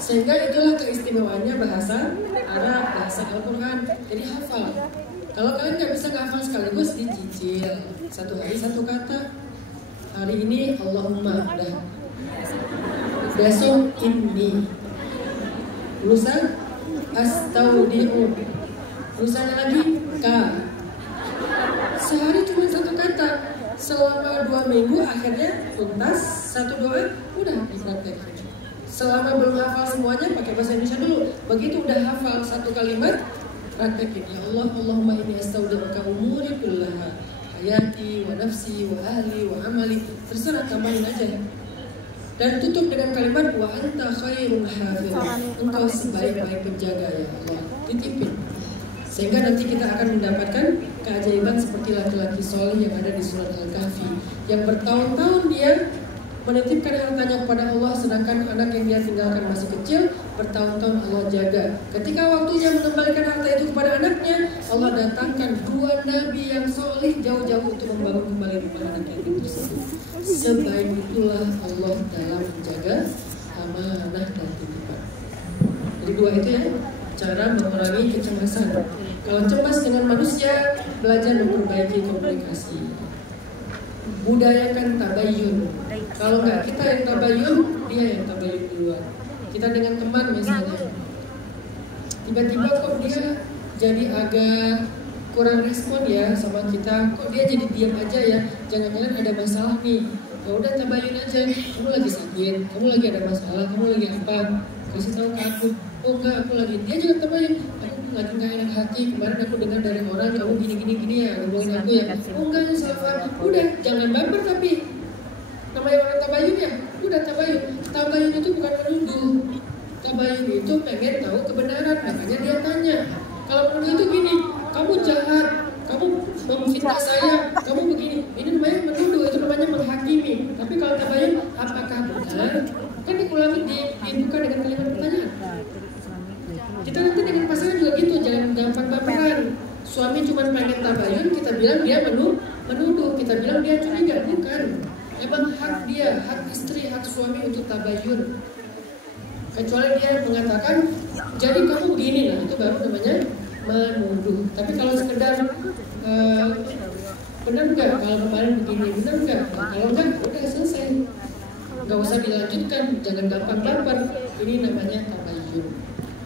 Sehingga itulah keistimewaannya bahasa Arab, bahasa Al-Quran. Jadi hafal. Kalau kalian gak bisa ngehafal sekaligus, dicicil. Satu hari satu kata. Hari ini Allahumma, udah. Besok ini. Lusa astaudi'u. Lusanya lagi ka. Sehari cuma satu kata. Selama 2 minggu akhirnya tuntas satu doa, udah dipraktekkan. Selama belum hafal semuanya pakai bahasa Indonesia dulu. Begitu udah hafal satu kalimat, praktekin. Ya Allah, Allahumma inni astaudi'uka umuri kullaha, hayati wa nafsi wa ahli wa amali. Terserah, tambahin aja. Dan tutup dengan kalimat wa anta khairul hafidh. Engkau sebaik-baik penjaga ya Allah. Titipin. Sehingga nanti kita akan mendapatkan keajaiban seperti laki-laki soleh yang ada di surat Al-Kahfi, yang bertahun-tahun dia menitipkan hartanya kepada Allah, sedangkan anak yang dia tinggalkan masih kecil, bertahun-tahun Allah jaga. Ketika waktunya mengembalikan harta itu kepada anaknya, Allah datangkan 2 nabi yang soleh jauh-jauh untuk membangun kembali rumah anak yang tersebut. Sebaik itulah Allah dalam menjaga amanah dan titipan. Jadi 2 itu ya, cara mengurangi kecemasan. Kalau cemas dengan manusia, belajar memperbaiki komunikasi. Budayakan tabayun. Kalau nggak kita yang tabayun, dia yang tabayun duluan. Kita dengan teman misalnya, tiba-tiba kok dia jadi agak kurang respon ya sama kita. Kok dia jadi diam aja ya? Jangan-jangan ada masalah nih. Ya udah tabayun aja. Kamu lagi sakit, kamu lagi ada masalah, kamu lagi apa? Kasih tahu ke aku. Oh enggak, aku lagi. Dia juga tabayun. Aku lagi nggak enak hati. Kemarin aku dengar dari orang kamu gini ya, ngomongin aku ya. Oh enggak, salah. Udah, jangan baper tapi. Namanya orang tabayun ya. Udah tabayun. Tabayun itu bukan menuduh. Tabayun itu pengen tahu kebenaran. Makanya dia tanya. Kalau menuduh itu gini, kamu jahat, kamu memfitnah saya, kamu begini. Ini namanya menuduh, itu namanya menghakimi. Tapi kalau tabayun, apakah benar? Kan diulangi, dibuka dengan kalimat pertanyaan. Kita nanti dengan pasangan juga gitu, jangan gampang baperan. Suami cuma pengen tabayun, kita bilang dia menuduh, kita bilang dia curiga, bukan. Emang hak dia, hak istri, hak suami untuk tabayun. Kecuali dia mengatakan, jadi kamu begini, nah itu baru namanya menuduh. Tapi kalau sekedar benar nggak kalau kemarin begini, benar nggak? Kalau nggak, udah selesai. Nggak usah dilanjutkan, jangan gampang baper. Ini namanya tabayun.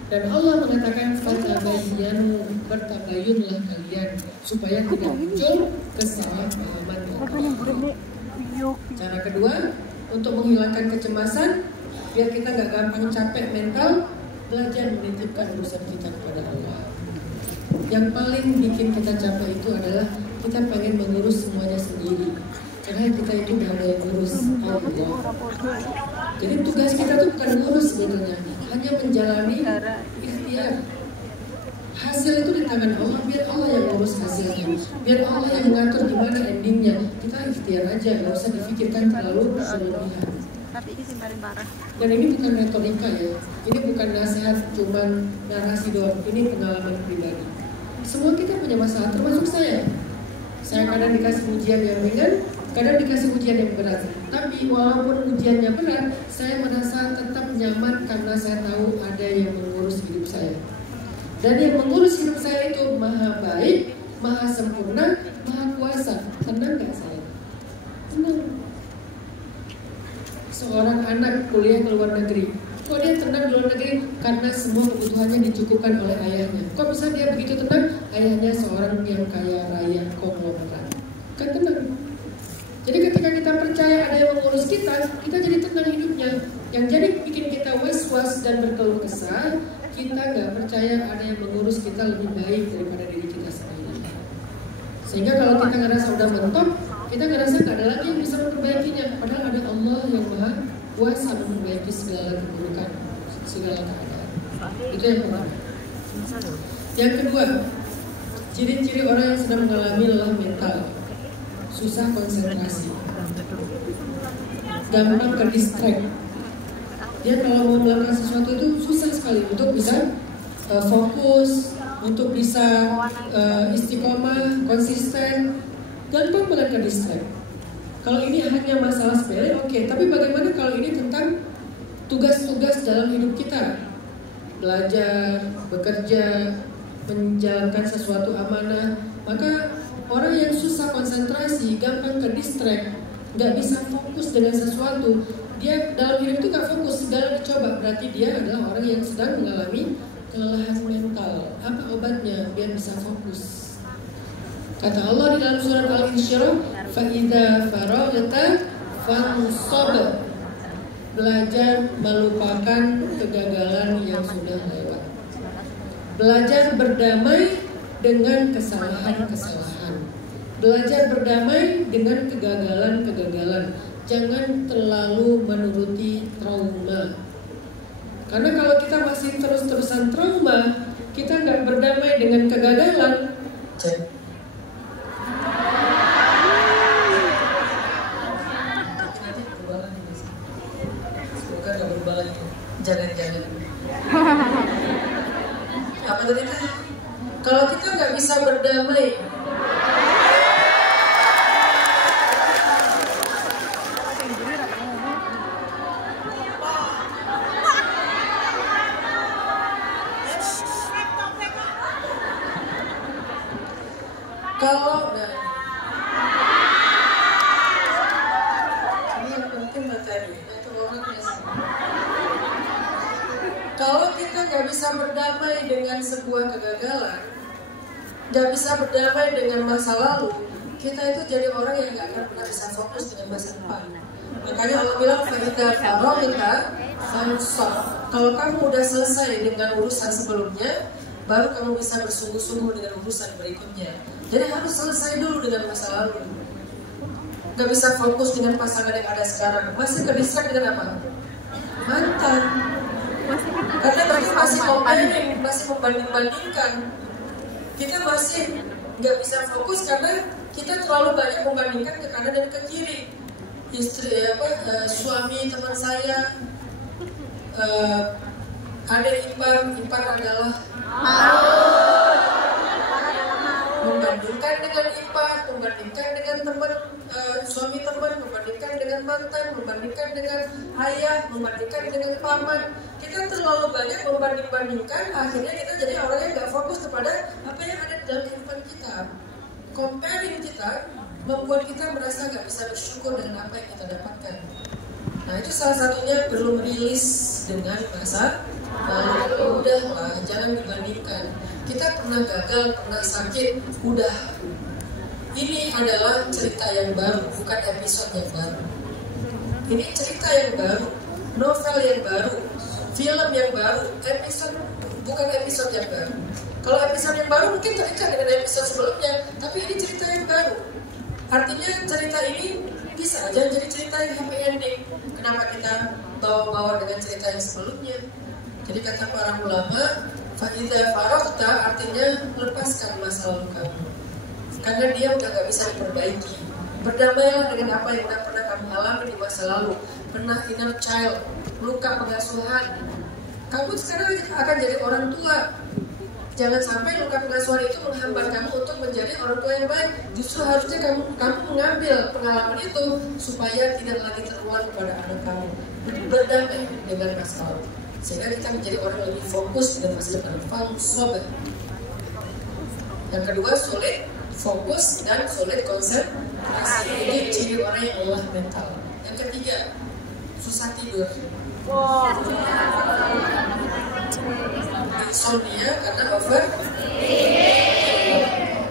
Dan Allah mengatakan fatabayyanu, bertabayunlah kalian supaya tidak muncul kesalahpahaman. Cara kedua, untuk menghilangkan kecemasan, biar kita nggak gampang capek mental, belajar menitipkan urusan kita kepada Allah. Yang paling bikin kita capek itu adalah kita pengen mengurus semuanya sendiri. Karena kita itu udah ada yang ngurus Allah. Jadi tugas kita tuh bukan ngurus sebetulnya, hanya menjalani ikhtiar. Hasil itu di tangan Allah, biar Allah yang ngurus hasilnya, biar Allah yang mengatur gimana endingnya. Kita ikhtiar aja, nggak usah difikirkan terlalu berlebihan. Tapi ini simpan parah. Dan ini bukan retorika ya, ini bukan nasihat, cuman narasi doang. Ini pengalaman pribadi. Semua kita punya masalah, termasuk saya. Saya kadang dikasih ujian yang ringan, kadang dikasih ujian yang berat. Tapi walaupun ujiannya berat, saya merasa tetap nyaman karena saya tahu ada yang mengurus hidup saya. Dan yang mengurus hidup saya itu maha baik, maha sempurna, maha kuasa. Tenang gak saya? Tenang. Seorang anak kuliah ke luar negeri, kok dia tenang di luar negeri? Karena semua kebutuhannya dicukupkan oleh ayahnya. Kok bisa dia begitu tenang? Ayahnya seorang yang kaya raya konglomerat. Kan tenang. Jadi ketika kita percaya ada yang mengurus kita jadi tenang hidupnya. Yang jadi bikin kita was-was dan berkeluh kesah, kita nggak percaya ada yang mengurus kita lebih baik daripada diri kita sendiri. Sehingga kalau kita ngerasa udah mentok, kita ngerasa nggak ada lagi yang bisa memperbaikinya. Padahal ada Allah yang maha kuasa memperbaiki segala keburukan, segala keadaan. Itu yang pertama. Yang kedua, ciri-ciri orang yang sedang mengalami lelah mental, susah konsentrasi, gampang ke distract. Dia kalau mau melakukan sesuatu itu susah sekali untuk bisa fokus, untuk bisa istiqomah, konsisten, gampang banget ke distract. Kalau ini hanya masalah sepele, oke. Tapi bagaimana kalau ini tentang tugas-tugas dalam hidup kita? Belajar, bekerja, menjalankan sesuatu amanah. Maka orang yang susah konsentrasi, gampang ke distract, nggak bisa fokus dengan sesuatu. Dia dalam hidup itu nggak fokus, segala dicoba. Berarti dia adalah orang yang sedang mengalami kelelahan mental. Apa obatnya biar bisa fokus? Kata Allah di dalam surat Al-Insyirah, فَإِذَا فَرَغْتَ فَانْصَبْ. Belajar melupakan kegagalan yang sudah lewat. Belajar berdamai dengan kesalahan-kesalahan. Belajar berdamai dengan kegagalan-kegagalan. Jangan terlalu menuruti trauma. Karena kalau kita masih terus-terusan trauma, kita nggak berdamai dengan kegagalan. Semoga nggak berubah lagi. Jangan. Apa tadi? Kalau kita nggak bisa berdamai, kalau ini yang penting materi, itu orangnya. Kalau kita nggak bisa berdamai dengan sebuah kegagalan, nggak bisa berdamai dengan masa lalu, kita itu jadi orang yang nggak akan pernah bisa fokus dengan masa depan. Makanya Allah bilang kalau kamu udah selesai dengan urusan sebelumnya, baru kamu bisa bersungguh-sungguh dengan urusan berikutnya. Jadi harus selesai dulu dengan masa lalu. Gak bisa fokus dengan pasangan yang ada sekarang. Masih ke-distract dengan apa? Mantan. Karena berarti masih comparing, masih membanding-bandingkan. Kita masih gak bisa fokus karena kita terlalu banyak membandingkan ke kanan dan ke kiri. Suami teman saya, adik ipar adalah membandingkan dengan ipar, membandingkan dengan teman, suami teman, membandingkan dengan mantan, membandingkan dengan ayah, membandingkan dengan paman. Kita terlalu banyak membanding-bandingkan, akhirnya kita jadi orang yang gak fokus kepada apa yang ada dalam kehidupan kita. Comparing kita membuat kita merasa gak bisa bersyukur dengan apa yang kita dapatkan. Nah itu salah satunya belum rilis dengan masa lalu. Udahlah, jangan dibandingkan. Kita pernah gagal, pernah sakit, udah. Ini adalah cerita yang baru, bukan episode yang baru. Ini cerita yang baru, novel yang baru, film yang baru, bukan episode yang baru. Kalau episode yang baru mungkin terikat dengan episode sebelumnya, tapi ini cerita yang baru. Artinya cerita ini bisa aja jadi cerita yang happy ending. Kenapa kita bawa-bawa dengan cerita yang sebelumnya? Jadi kata para ulama, fa'idha farokta artinya lepaskan masa lalu kamu. Karena dia udah gak bisa diperbaiki. Berdamailah dengan apa yang udah pernah kamu alami di masa lalu. Pernah inner child, luka pengasuhan. Kamu sekarang akan jadi orang tua. Jangan sampai luka pengasuhan itu menghambat kamu untuk menjadi orang tua yang baik. Justru harusnya kamu mengambil pengalaman itu supaya tidak lagi terulang kepada anak kamu. Berdamai dengan masa lalu. Sehingga kita menjadi orang yang lebih fokus dengan masa depan. Sobat. Yang kedua, solid fokus dan solid konsentrasi. Ini ciri orang yang lelah mental. Yang ketiga, susah tidur. Insomnia karena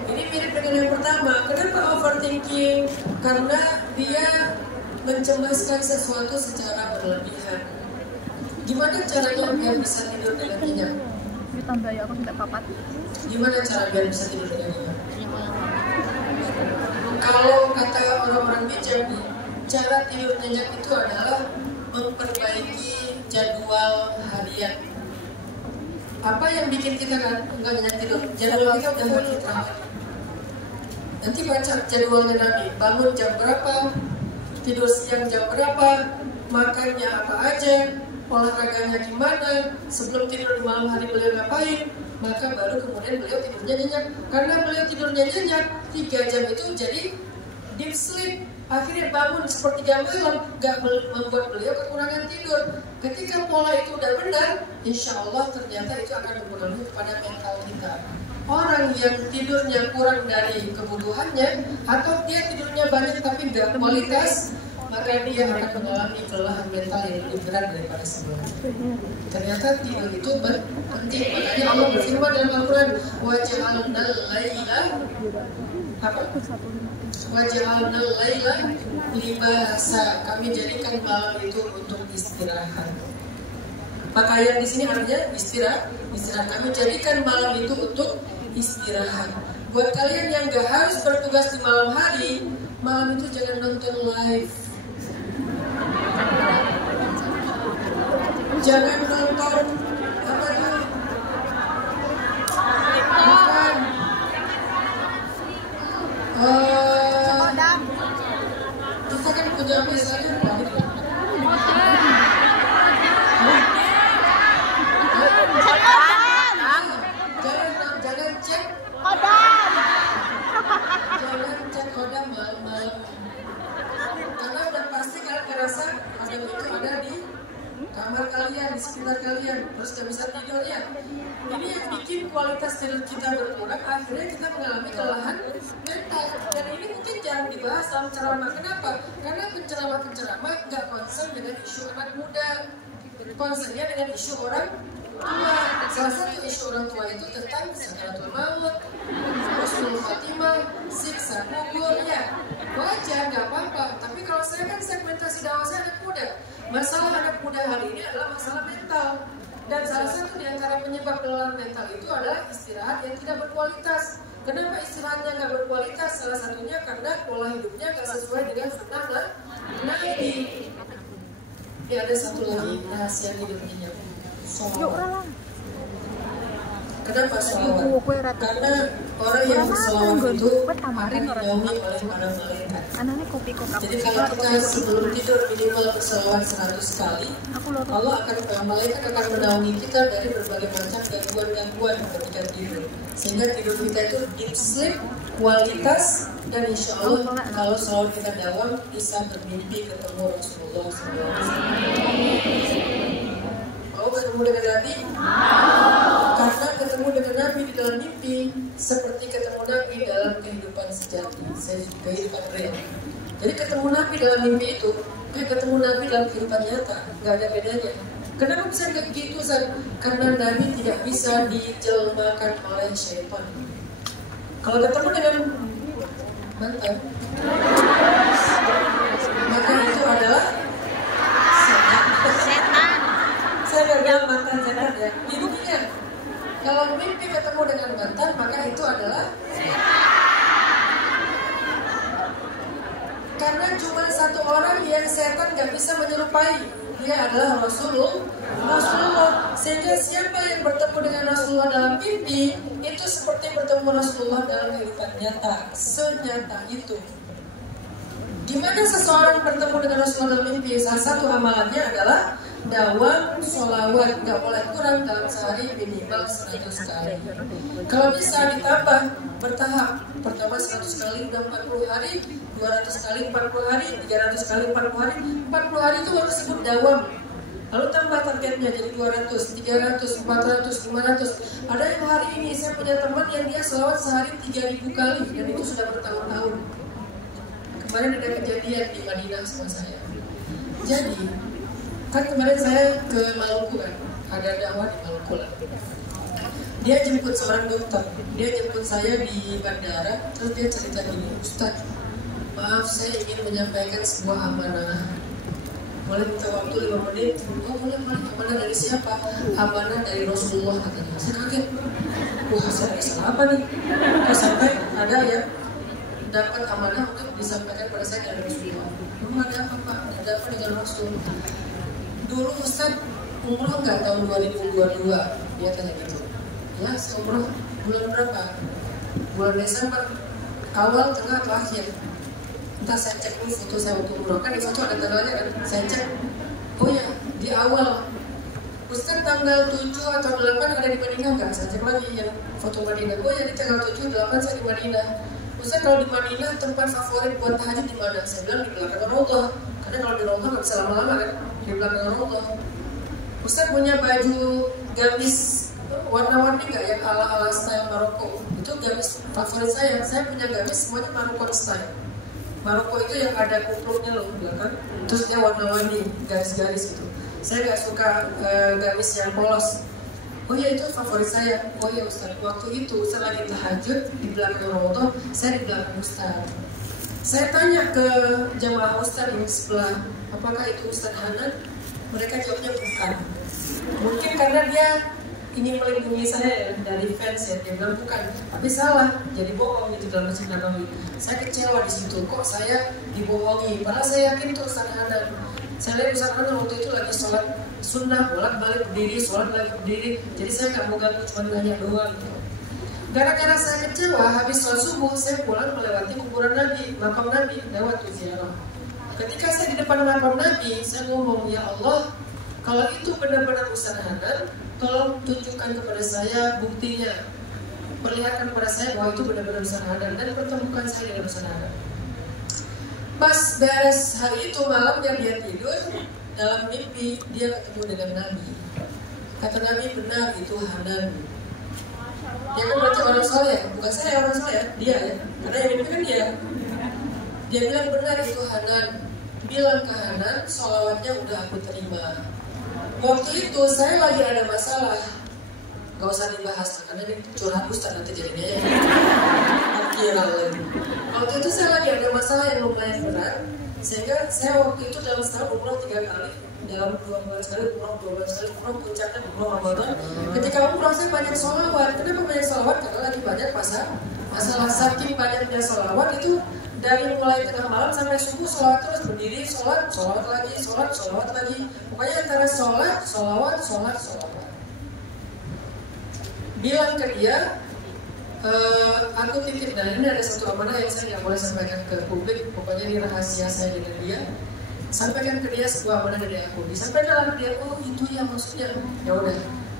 ini mirip dengan yang pertama. Kenapa overthinking? Karena dia mencemaskan sesuatu secara berlebihan. Gimana caranya biar bisa tidur dengan nyenyak? Ditambah ya, aku tidak papat. Gimana cara biar bisa tidur dengan nyenyak? Kalau kata orang-orang bijak, cara tidur nyenyak itu adalah memperbaiki jadwal harian. Apa yang bikin kita nggak nyenyak tidur? Jadwal kita udah nggak teratur. Nanti baca jadwalnya Nabi. Bangun jam berapa? Tidur siang jam berapa? Makannya apa aja? Olahraganya gimana? Sebelum tidur di malam hari beliau ngapain? Maka baru kemudian beliau tidurnya nyenyak. Karena beliau tidurnya nyenyak 3 jam itu jadi deep sleep. Akhirnya bangun sepertiga malam, gak membuat beliau kekurangan tidur. Ketika pola itu udah benar, insya Allah ternyata itu akan mempengaruhi kepada mental kita. Orang yang tidurnya kurang dari kebutuhannya, atau dia tidurnya banyak tapi gak kualitas, maka dia akan mengalami kelelahan mental yang lebih berat daripada sebelumnya. Ternyata tidur itu penting. Makanya Allah berfirman dalam Al-Quran, waj'alnal laila waj'alnal laila libasa. Kami jadikan malam itu untuk istirahat. Pakaian di sini artinya istirahat. Kami jadikan malam itu untuk istirahat. Buat kalian yang gak harus bertugas di malam hari, malam itu jangan nonton live. Jangan nonton apa itu? Bukan. Kita kan punya misalnya jangan cek kodam malam-malam. Karena udah pasti kalian ngerasa kodam itu ada di kamar kalian, di sekitar kalian, terus gak bisa tidur ya. Ini yang bikin kualitas tidur kita berkurang, akhirnya kita mengalami kelelahan mental. Dan ini mungkin jarang dibahas dalam ceramah. Kenapa? Karena penceramah-penceramah gak konsen dengan isu anak muda, konsennya dengan isu orang tua. Salah satu isu orang tua itu tentang sakaratul maut, husnul khotimah, siksa kubur ya. Wajar, gak apa-apa. Tapi kalau saya kan segmentasi dakwah saya anak muda. Masalah anak muda hari ini adalah masalah mental. Dan salah satu di antara penyebab kelelahan mental itu adalah istirahat yang tidak berkualitas. Kenapa istirahatnya nggak berkualitas? Salah satunya karena pola hidupnya nggak sesuai dengan sunnah Nabi. Ya ada satu lagi rahasia hidupnya. Sholawat. Kenapa sholawat? Karena orang yang bersolawat itu akan dinaungi oleh para malaikat. Jadi kalau kita sebelum tidur minimal bersolawat 100 kali, Allah malaikat akan menaungi kita dari berbagai macam gangguan-gangguan ketika tidur. Sehingga tidur kita itu deep sleep, kualitas, dan insya Allah kalau sholawat kita dawam bisa bermimpi ketemu Rasulullah SAW. Mau ketemu dengan Nabi? Karena ketemu dengan Nabi di dalam mimpi seperti ketemu Nabi dalam kehidupan sejati, kehidupan real. Jadi ketemu Nabi dalam mimpi itu kayak ketemu Nabi dalam kehidupan nyata, nggak ada bedanya. Kenapa bisa kayak gitu, San? Karena Nabi tidak bisa dijelmakan oleh syaitan. Kalau ketemu dengan mantan, maka itu adalah nggak bilang mantan setan ya. Ibu ingat, kalau mimpi ketemu dengan mantan maka itu adalah karena cuma satu orang yang setan nggak bisa menyerupai, dia adalah Rasulullah. Sehingga siapa yang bertemu dengan Rasulullah dalam mimpi itu seperti bertemu Rasulullah dalam kehidupan nyata, senyata itu. Di mana seseorang bertemu dengan Rasulullah dalam mimpi, salah satu amalannya adalah dawam sholawat, nggak boleh kurang dalam sehari minimal 100 kali. Kalau bisa ditambah bertahap, pertama 100 kali udah 40 hari, 200 kali 40 hari, 300 kali 40 hari. 40 hari itu waktu disebut dawam. Lalu tambah targetnya jadi 200, 300, 400, 500. Ada yang hari ini saya punya teman yang dia sholawat sehari 3000 kali dan itu sudah bertahun-tahun. Kemarin ada kejadian di Madinah sama saya. Jadi kan kemarin saya ke Maluku kan, ada dakwah di Maluku lah. Dia jemput seorang dokter, dia jemput saya di bandara, terus dia cerita gini, Ustaz, maaf saya ingin menyampaikan sebuah amanah. Boleh minta waktu 5 menit? Oh boleh. Amanah dari siapa? Amanah dari Rasulullah katanya. Saya kaget. Wah saya salah apa nih? Sampai ada ya dapat amanah untuk disampaikan pada saya dari Rasulullah. Memang ada apa Pak? Ada apa dengan Rasul? Dulu Ustaz umroh nggak tahun 2022? Dia tanya gitu. Ya saya umroh bulan berapa? Bulan Desember. Awal, tengah, atau akhir? Entah saya cek ini foto saya untuk umroh. Kan di foto ada tanggalnya kan? Saya cek. Oh ya, di awal. Ustaz tanggal 7 atau 8 ada di Madinah nggak? Saya cek lagi yang foto Madinah. Oh ya di tanggal 7, 8 saya di Madinah. Ustaz kalau di Madinah tempat favorit buat tahajud di mana? Saya bilang di belakang Raudhah. Karena kalau di Raudhah nggak bisa lama-lama kan? Di belakang Raudhah. Ustaz punya baju gamis warna-warni nggak yang ala-ala style Maroko? Itu gamis favorit saya. Saya punya gamis semuanya Maroko style. Maroko itu yang ada kupluknya loh belakang. Terus dia warna-warni, garis-garis gitu. Saya nggak suka gamis yang polos. Oh ya itu favorit saya. Oh ya Ustaz, waktu itu saya lagi tahajud di belakang Raudhah, saya di belakang Ustaz. Saya tanya ke jamaah Ustaz yang sebelah, apakah itu Ustaz Hanan? Mereka jawabnya bukan. Mungkin karena dia ingin melindungi saya dari fans ya, dia bilang bukan. Tapi salah, jadi bohong itu dalam Masjid Nabawi. Saya kecewa di situ, kok saya dibohongi? Padahal saya yakin itu Ustaz Hanan. Saya lihat Ustaz Hanan waktu itu lagi sholat sunnah, bolak-balik berdiri, sholat lagi berdiri. Jadi saya nggak mau ganggu, cuma nanya doang gitu. Gara-gara saya kecewa, habis sholat subuh, saya pulang melewati kuburan Nabi, makam Nabi, lewat ziarah. Ketika saya di depan makam Nabi, saya ngomong, ya Allah, kalau itu benar-benar Ustaz Hanan, tolong tunjukkan kepada saya buktinya. Perlihatkan kepada saya bahwa itu benar-benar Ustaz Hanan dan pertemukan saya dengan Ustaz Hanan. Pas beres hari itu malam yang dia tidur, dalam mimpi dia ketemu dengan Nabi. Kata Nabi, benar itu Hanan. Dia kan berarti orang soleh, bukan saya orang soleh, dia ya. Karena yang mimpi kan dia. Dia bilang benar itu Hanan. Bilang ke Hanan, sholawatnya udah aku terima. Waktu itu saya lagi ada masalah. Gak usah dibahas, karena ini curhat Ustaz nanti jadinya ya. Viral lagi. Waktu itu saya lagi ada masalah yang lumayan berat. Sehingga saya waktu itu dalam setahun umroh 3 kali. Dalam 2 bulan sekali umroh, 2 bulan sekali umroh, puncaknya umroh Ramadan. Ketika umroh saya banyak sholawat. Kenapa banyak sholawat? Karena lagi banyak masalah saking banyaknya sholawat itu. Dari mulai tengah malam sampai subuh sholawat terus, berdiri sholat lagi, sholat lagi. Pokoknya antara sholawat. Bilang ke dia, aku titip, dan ini ada satu amanah yang saya nggak boleh sampaikan ke publik. Pokoknya ini rahasia saya dengan dia. Sampaikan ke dia sebuah amanah dari aku. Disampaikan ke dia, oh itu ya maksudnya. Ya udah.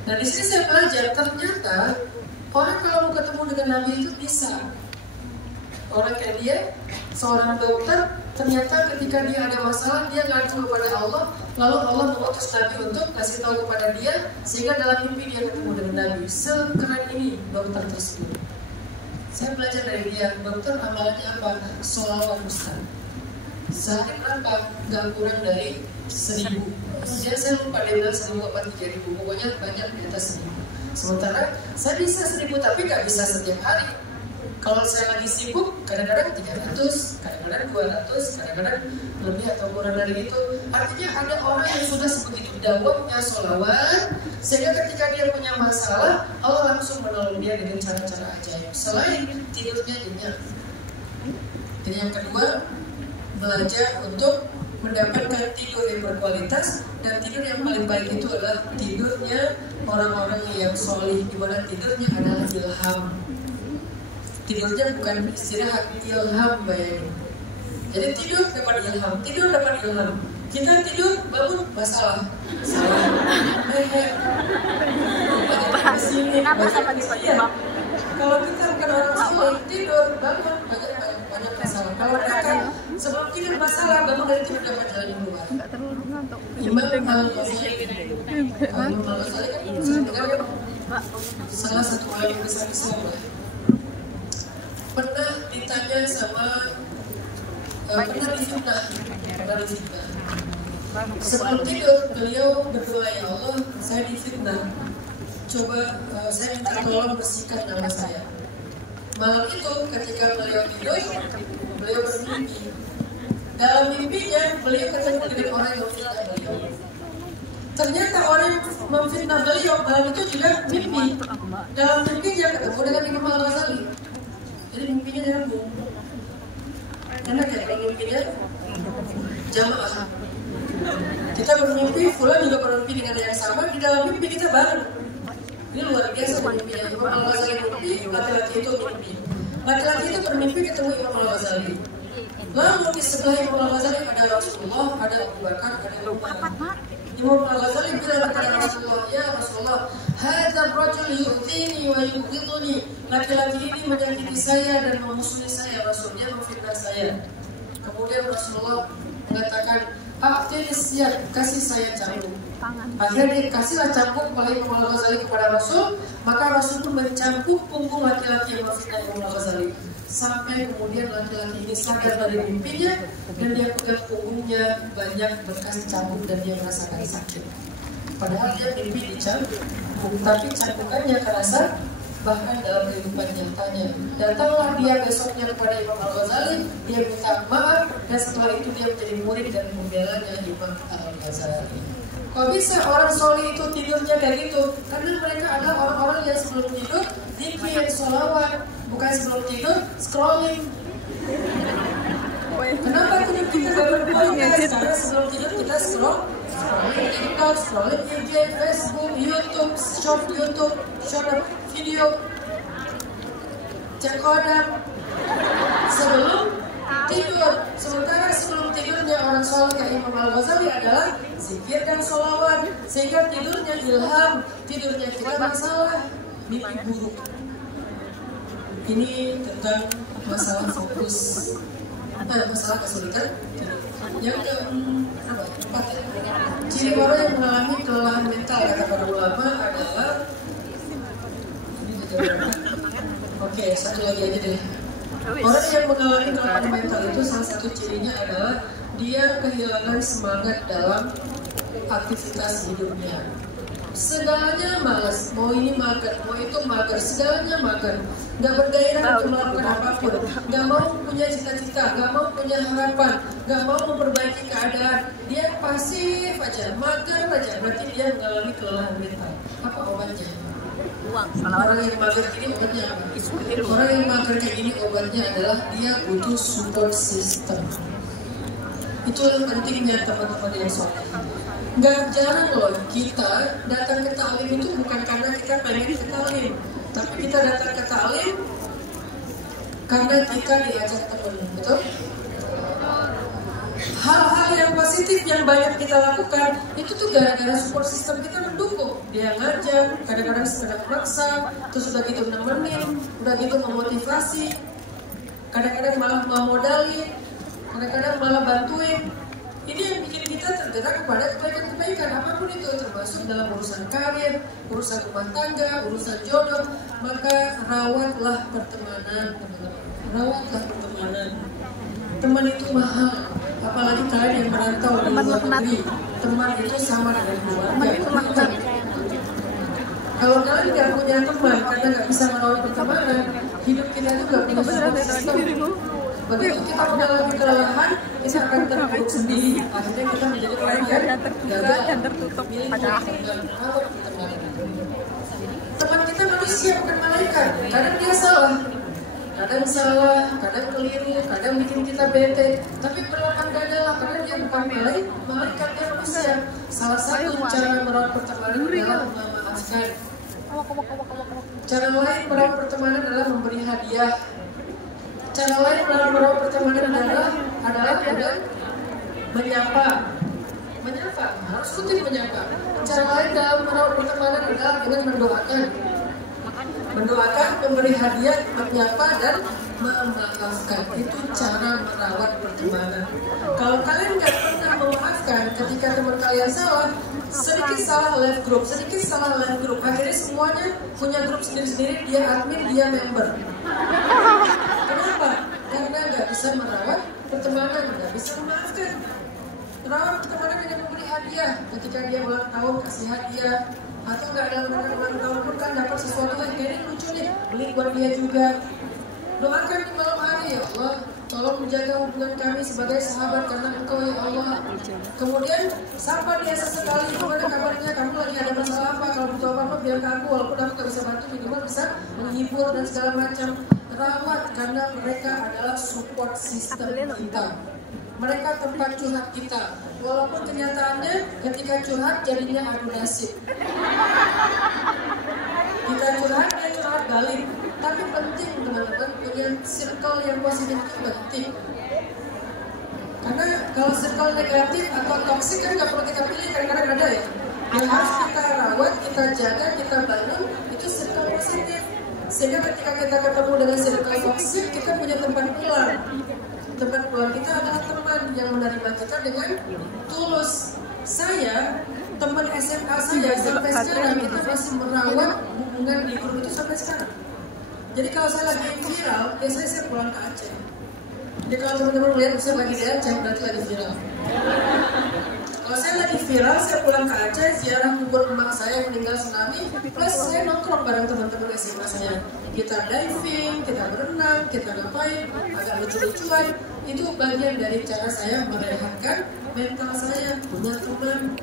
Nah di sini saya belajar ternyata orang kalau mau ketemu dengan Nabi itu bisa. Orang kayak dia, seorang dokter, ternyata ketika dia ada masalah, dia ngadu kepada Allah, lalu Allah mengutus Nabi untuk kasih tahu kepada dia, sehingga dalam mimpi dia ketemu dengan Nabi. Sekeren ini dokter tersebut. Saya belajar dari dia, dokter amalannya apa? Sholawat Ustaz. Sehari berapa? Gak kurang dari 1000. Saya lupa dia bilang 1000 apa 3000, pokoknya banyak di atas 1000. Sementara saya bisa 1000 tapi gak bisa setiap hari. Kalau saya lagi sibuk, kadang-kadang 300, kadang-kadang 200, kadang-kadang lebih atau kurang dari itu. Artinya ada orang yang sudah sebegitu dawamnya sholawat, sehingga ketika dia punya masalah, Allah langsung menolong dia dengan cara-cara ajaib. Selain tidurnya nyenyak. Dan yang kedua, belajar untuk mendapatkan tidur yang berkualitas, dan tidur yang paling baik itu adalah tidurnya orang-orang yang solih, di mana tidurnya adalah ilham. Tidurnya bukan istirahat, ilham, bayangin. Jadi tidur dapat ilham, tidur dapat ilham. Kita tidur bangun masalah, salah, Kenapa sama tiba-tiba? Kalau kita bukan orang soleh, tidur bangun banyak masalah. Kalau mereka sebelum tidur masalah, bangun dari tidur dapat jalan keluar. Imam Al-Ghazali kan salah satu alim besar Islam. Pernah ditanya sama pernah difitnah. Sebelum tidur beliau berdoa, ya Allah, saya difitnah. Coba saya minta tolong bersihkan nama saya. Malam itu ketika beliau tidur, beliau bermimpi. Dalam mimpinya beliau ketemu dengan orang yang memfitnah beliau. Ternyata orang yang memfitnah beliau malam itu juga mimpi. Dalam mimpinya ketemu dengan Imam Al-Ghazali. Jadi mimpinya nyambung. Enak ya kalau mimpinya jamaah. Kita bermimpi, Fulan juga bermimpi dengan yang sama. Di dalam mimpi kita bareng. Ini luar biasa mimpinya. Imam Al-Ghazali mimpi, laki-laki itu mimpi. Laki-laki itu bermimpi ketemu Imam Al-Ghazali. Lalu di sebelah Imam Al-Ghazali ada Rasulullah, ada Abu Bakar, ada Umar. Imam Al-Ghazali bilang kepada Rasulullah, ya Rasulullah, hadzal rajul yu'dhini wa yughiduni. Laki-laki ini menyakiti saya dan memusuhi saya, Rasul, dia memfitnah saya. Kemudian Rasulullah mengatakan, siap, kasih saya cambuk. Akhirnya dikasihlah cambuk oleh Imam Al-Ghazali kepada Rasul. Maka Rasul pun mencambuk punggung laki-laki yang memfitnah Imam Al-Ghazali. Sampai kemudian laki-laki ini sadar dari mimpinya, dan dia pegang punggungnya banyak bekas cambuk dan dia merasakan sakit. Padahal dia mimpi dicambuk, tapi cambukannya kerasa bahkan dalam kehidupan nyatanya. Datanglah dia besoknya kepada Imam Al-Ghazali, dia minta maaf, dan setelah itu dia menjadi murid dan pembelanya Imam Al-Ghazali. Kok bisa orang soleh itu tidurnya kayak gitu? Karena mereka adalah orang-orang yang sebelum tidur zikir, sholawat, bukan sebelum tidur scrolling. Kenapa tidur kita gak berkualitas? Karena sebelum tidur kita scrolling TikTok, scrolling IG, Facebook, YouTube, short video, cek kodam sebelum tidur. Sementara sebelum tidurnya orang soleh kayak Imam Al-Ghazali adalah zikir dan sholawat, sehingga tidurnya ilham, tidurnya tidak masalah mimpi buruk. Ini tentang masalah fokus, masalah kesulitan. Yang keempat, ciri orang yang mengalami kelelahan mental kata para ulama adalah oke, satu lagi aja deh. Orang yang mengalami kelelahan mental itu salah satu cirinya adalah dia kehilangan semangat dalam aktivitas hidupnya. Segalanya malas, mau ini mager, mau itu mager, segalanya mager. Gak bergairah untuk melakukan apapun, gak mau punya cita-cita, gak mau punya harapan, gak mau memperbaiki keadaan. Dia pasif aja, mager aja, berarti dia mengalami kelelahan mental. Apa obatnya? Orang yang mager ini obatnya apa? Orang yang mager kayak gini obatnya adalah dia butuh support system. Itulah pentingnya teman-teman yang soleh. Gak jarang loh kita datang ke ta'lim itu bukan karena kita pengen ke ta'lim, tapi kita datang ke ta'lim karena kita diajak teman, betul? Hal-hal yang positif yang banyak kita lakukan itu tuh gara-gara support system kita mendukung. Dia ngajak, kadang-kadang sekedar maksa, terus udah gitu nemenin, udah gitu memotivasi, kadang-kadang malah memodali, kadang-kadang malah bantuin. Ini yang bikin kita tergerak kepada kebaikan-kebaikan apapun itu, termasuk dalam urusan karir, urusan rumah tangga, urusan jodoh. Maka rawatlah pertemanan, teman-teman. Rawatlah pertemanan. Teman itu mahal, apalagi kalian yang merantau di luar negeri. Teman itu sama dengan keluarga. Kalau kalian nggak punya teman karena nggak bisa merawat pertemanan, hidup kita itu nggak punya support system. Begitu kita mengalami kelelahan, kita akan terpuruk sendiri. Akhirnya kita menjadi orang yang gagal dan tertutup. Teman kita manusia bukan malaikat. Kadang dia salah, kadang keliru, kadang bikin kita bete. Tapi berlapangkan adalah karena dia bukan malaikat, dia manusia. Salah satu cara merawat pertemanan adalah memaafkan. Cara lain merawat pertemanan adalah memberi hadiah. Cara lain dalam merawat pertemanan adalah dengan menyapa, harus rutin menyapa. Cara lain dalam merawat pertemanan adalah dengan mendoakan, memberi hadiah, menyapa dan memaafkan. Itu cara merawat pertemanan. Kalau kalian nggak pernah memaafkan ketika teman kalian salah, sedikit salah left group, akhirnya semuanya punya grup sendiri-sendiri, dia admin, dia member. Kenapa? Karena nggak bisa merawat pertemanan, nggak bisa memaafkan. Merawat pertemanan dengan memberi hadiah. Ketika dia ulang tahun, kasih hadiah. Atau nggak ada ulang tahun pun kan dapat sesuatu yang kayaknya lucu nih, beli buat dia juga. Doakan di malam hari, ya Allah, tolong menjaga hubungan kami sebagai sahabat karena Engkau ya Allah. Kemudian sapa dia sesekali, gimana kabarnya, kamu lagi ada masalah apa, kalau butuh apa-apa biar ke aku, walaupun aku gak bisa bantu, minimal bisa menghibur dan segala macam. Rawat karena mereka adalah support system kita. Mereka tempat curhat kita. Walaupun kenyataannya ketika curhat jadinya adu nasib. Kita curhat, dia curhat balik. Tapi penting teman-teman punya circle yang positif itu penting. Karena kalau circle negatif atau toksik kan nggak perlu kita pilih, kadang-kadang ada ya. Yang harus kita rawat, kita jaga, kita bangun itu circle positif. Sehingga ketika kita ketemu dengan circle toksik, kita punya tempat pulang. Tempat pulang kita adalah teman yang menerima kita dengan tulus. Saya, teman SMA saya sampai sekarang kita masih merawat hubungan di grup itu sampai sekarang. Jadi kalau saya lagi viral, biasanya saya pulang ke Aceh. Jadi kalau teman-teman melihat saya lagi di Aceh, berarti lagi viral. Kalau saya lagi viral, saya pulang ke Aceh, ziarah kubur emak saya yang meninggal tsunami, plus saya nongkrong bareng teman-teman SMA saya. Kita diving, kita berenang, kita ngapain, agak lucu-lucuan. Itu bagian dari cara saya merehatkan mental saya, punya teman.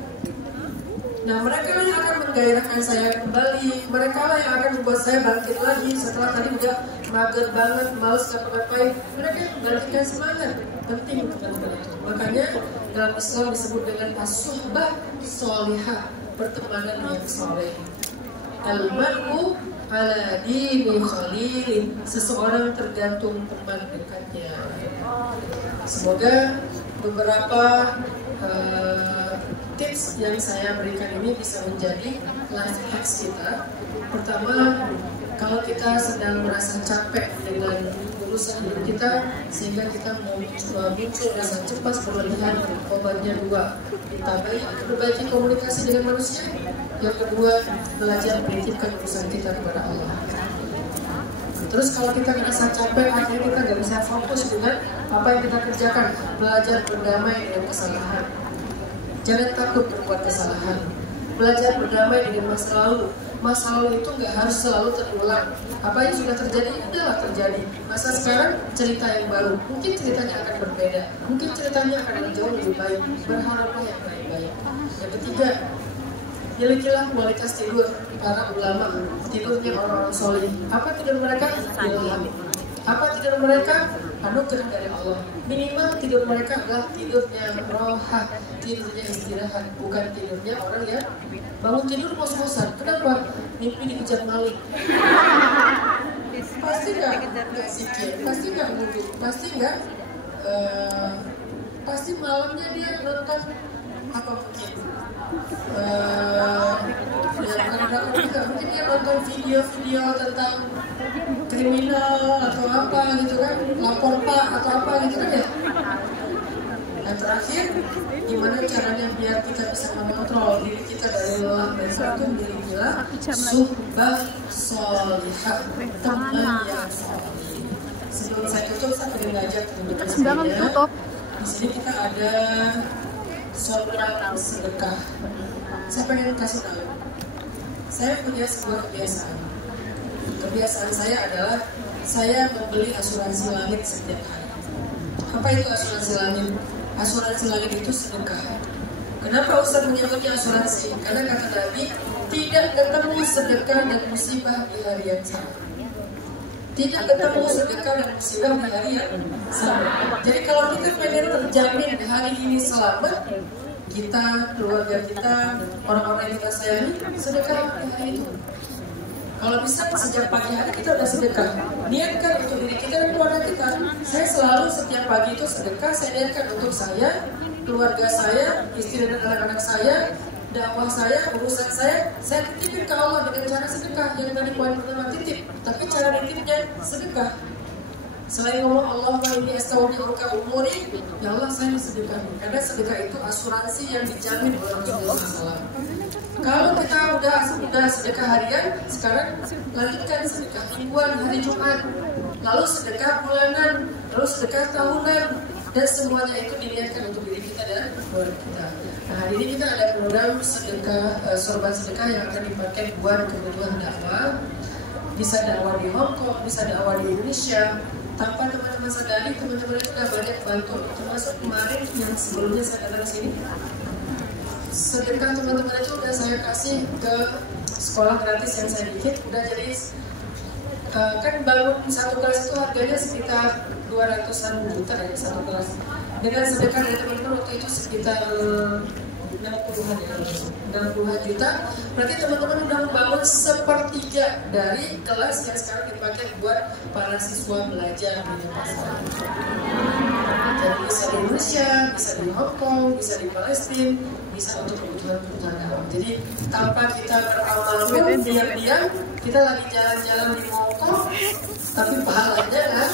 Nah, mereka lah yang akan menggairahkan saya kembali. Mereka lah yang akan membuat saya bangkit lagi setelah tadi udah mager banget, males ngapa-ngapain. Mereka yang membangkitkan semangat. Penting teman-teman itu. Makanya dalam Islam disebut dengan as-suhbah sholihah, pertemanan yang soleh. Al-mar'u ala dini khalilin, seseorang tergantung teman dekatnya. Semoga beberapa tips yang saya berikan ini bisa menjadi life hacks kita. Pertama, kalau kita sedang merasa capek dengan urusan hidup kita, sehingga kita mau muncul rasa cemas berlebihan, obatnya 2, perbaiki komunikasi dengan manusia. Yang kedua, belajar menitipkan urusan kita kepada Allah. Terus kalau kita merasa capek, akhirnya kita nggak bisa fokus dengan apa yang kita kerjakan. Belajar berdamai dengan kesalahan. Jangan takut berbuat kesalahan. Belajar berdamai dengan masa lalu. Masa lalu itu nggak harus selalu terulang. Apa yang sudah terjadi, udahlah terjadi. Masa sekarang cerita yang baru. Mungkin ceritanya akan berbeda. Mungkin ceritanya akan jauh lebih baik. Berharaplah yang baik-baik. Yang ketiga, milikilah kualitas tidur para ulama, tidurnya orang-orang soleh. Apa tidur mereka? Ilham. Apa tidur mereka? Anugerah dari Allah. Minimal tidur mereka adalah tidurnya rohah, tidurnya istirahat, bukan tidurnya orang yang bangun tidur ngos-ngosan. Kenapa? Mimpi dikejar maling. Pasti nggak zikir, pasti nggak wudu, pasti nggak, pasti malamnya dia nonton apa mungkin. Mungkin dia nonton video-video tentang kriminal atau apa gitu kan, lapor pak atau apa gitu kan ya. Dan terakhir, gimana caranya biar kita bisa mengontrol diri kita dari lelah dan satu milikilah suhbah sholihah, teman yang soleh. Sebelum saya tutup, saya ingin ngajak teman-teman saya. Di sini kita ada seorang sedekah. Saya pengen kasih tahu, Saya punya sebuah kebiasaan. Kebiasaan saya adalah saya membeli asuransi langit setiap hari. Apa itu asuransi langit? Asuransi langit itu sedekah. Kenapa Ustaz menyebutnya asuransi? Karena kata Nabi, tidak ketemu sedekah dan musibah di hari yang sama. Tidak ketemu sedekah dan musibah di hari yang sama. Jadi kalau kita pengen terjamin hari ini selamat, kita, keluarga kita, orang-orang yang kita sayangi, sedekah di hari itu. Kalau bisa sejak pagi hari kita udah sedekah. Niatkan untuk diri kita dan keluarga kita. Saya selalu setiap pagi itu sedekah. Saya niatkan untuk saya, keluarga saya, istri dan anak-anak saya, dakwah saya, urusan saya titipin ke Allah dengan cara sedekah. Yang tadi poin pertama titip, tapi cara nitipnya sedekah. Selain ngomong Allahumma inni astaudi'uka umuri, ya Allah saya sedekah. Karena sedekah itu asuransi yang dijamin oleh Rasulullah SAW. Kalau kita udah sedekah harian, sekarang lanjutkan sedekah mingguan hari Jumat, lalu sedekah bulanan, lalu sedekah tahunan, dan semuanya itu diniatkan untuk diri kita dan keluarga kita. Nah, hari ini kita ada program sedekah, sorban sedekah yang akan dipakai buat kebutuhan dakwah. Bisa dakwah di Hong Kong, bisa dakwah di Indonesia. Tanpa teman-teman sadari, teman-teman itu sudah banyak bantu. Termasuk kemarin yang sebelumnya saya datang sini, sedekah teman-teman itu udah saya kasih ke sekolah gratis yang saya bikin. Udah jadi kan bangun satu kelas itu harganya sekitar 200-an juta ya satu kelas. Dengan sedekah dari teman-teman waktu itu sekitar 60-an juta. Berarti teman-teman udah membangun sepertiga dari kelas yang sekarang dipakai buat para siswa belajar di pasar. Jadi bisa di Indonesia, bisa di Hong Kong, bisa di Palestina, bisa untuk kebutuhan dakwah. Jadi tanpa kita beramal pun diam-diam kita lagi jalan-jalan di Hongkong, tapi pahalanya kan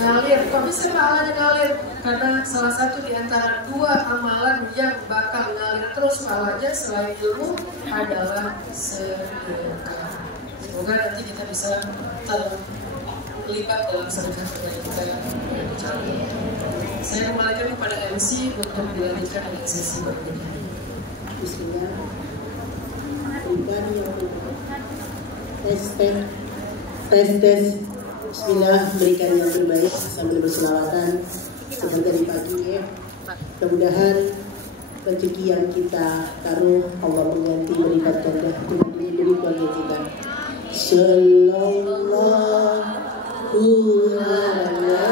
ngalir. Kok bisa pahalanya ngalir? Karena salah satu di antara dua amalan yang bakal ngalir terus pahalanya selain ilmu adalah sedekah. Semoga nanti kita bisa terlibat dalam sedekah yang kita ucapkan. Saya kembalikan kepada MC untuk dilanjutkan dengan sesi berikutnya. Bismillah. Tes. Bismillah, berikan yang terbaik sambil berselawatan sebentar dari pagi ya. Mudah-mudahan rezeki yang kita taruh Allah mengganti berlipat ganda dengan diri keluarga kita. Sallallahu ala Muhammad. Muhammad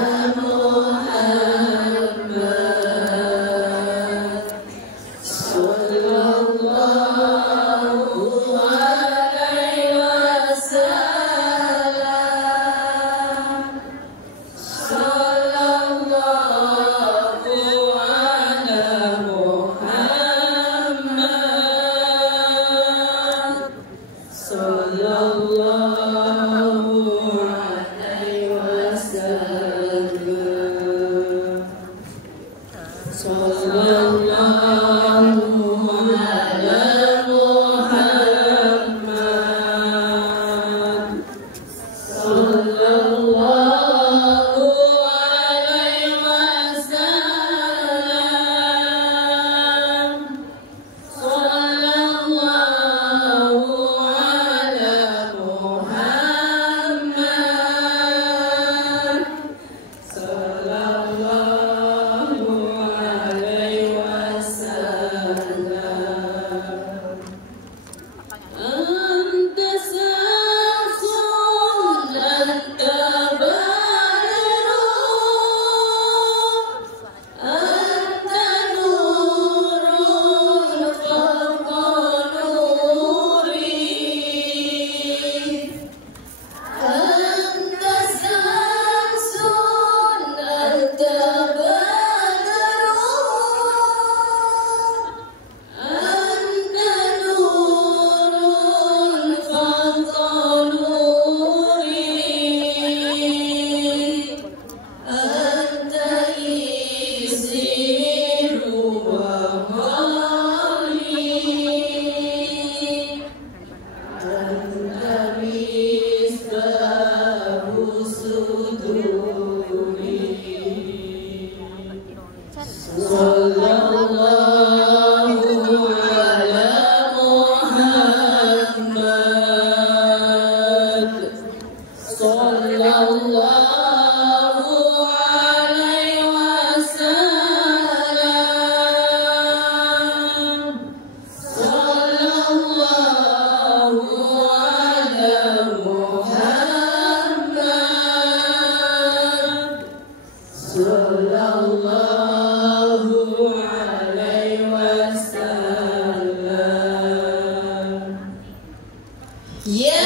Ya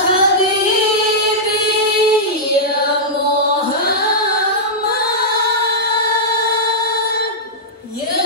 Habibi ya Muhammad ya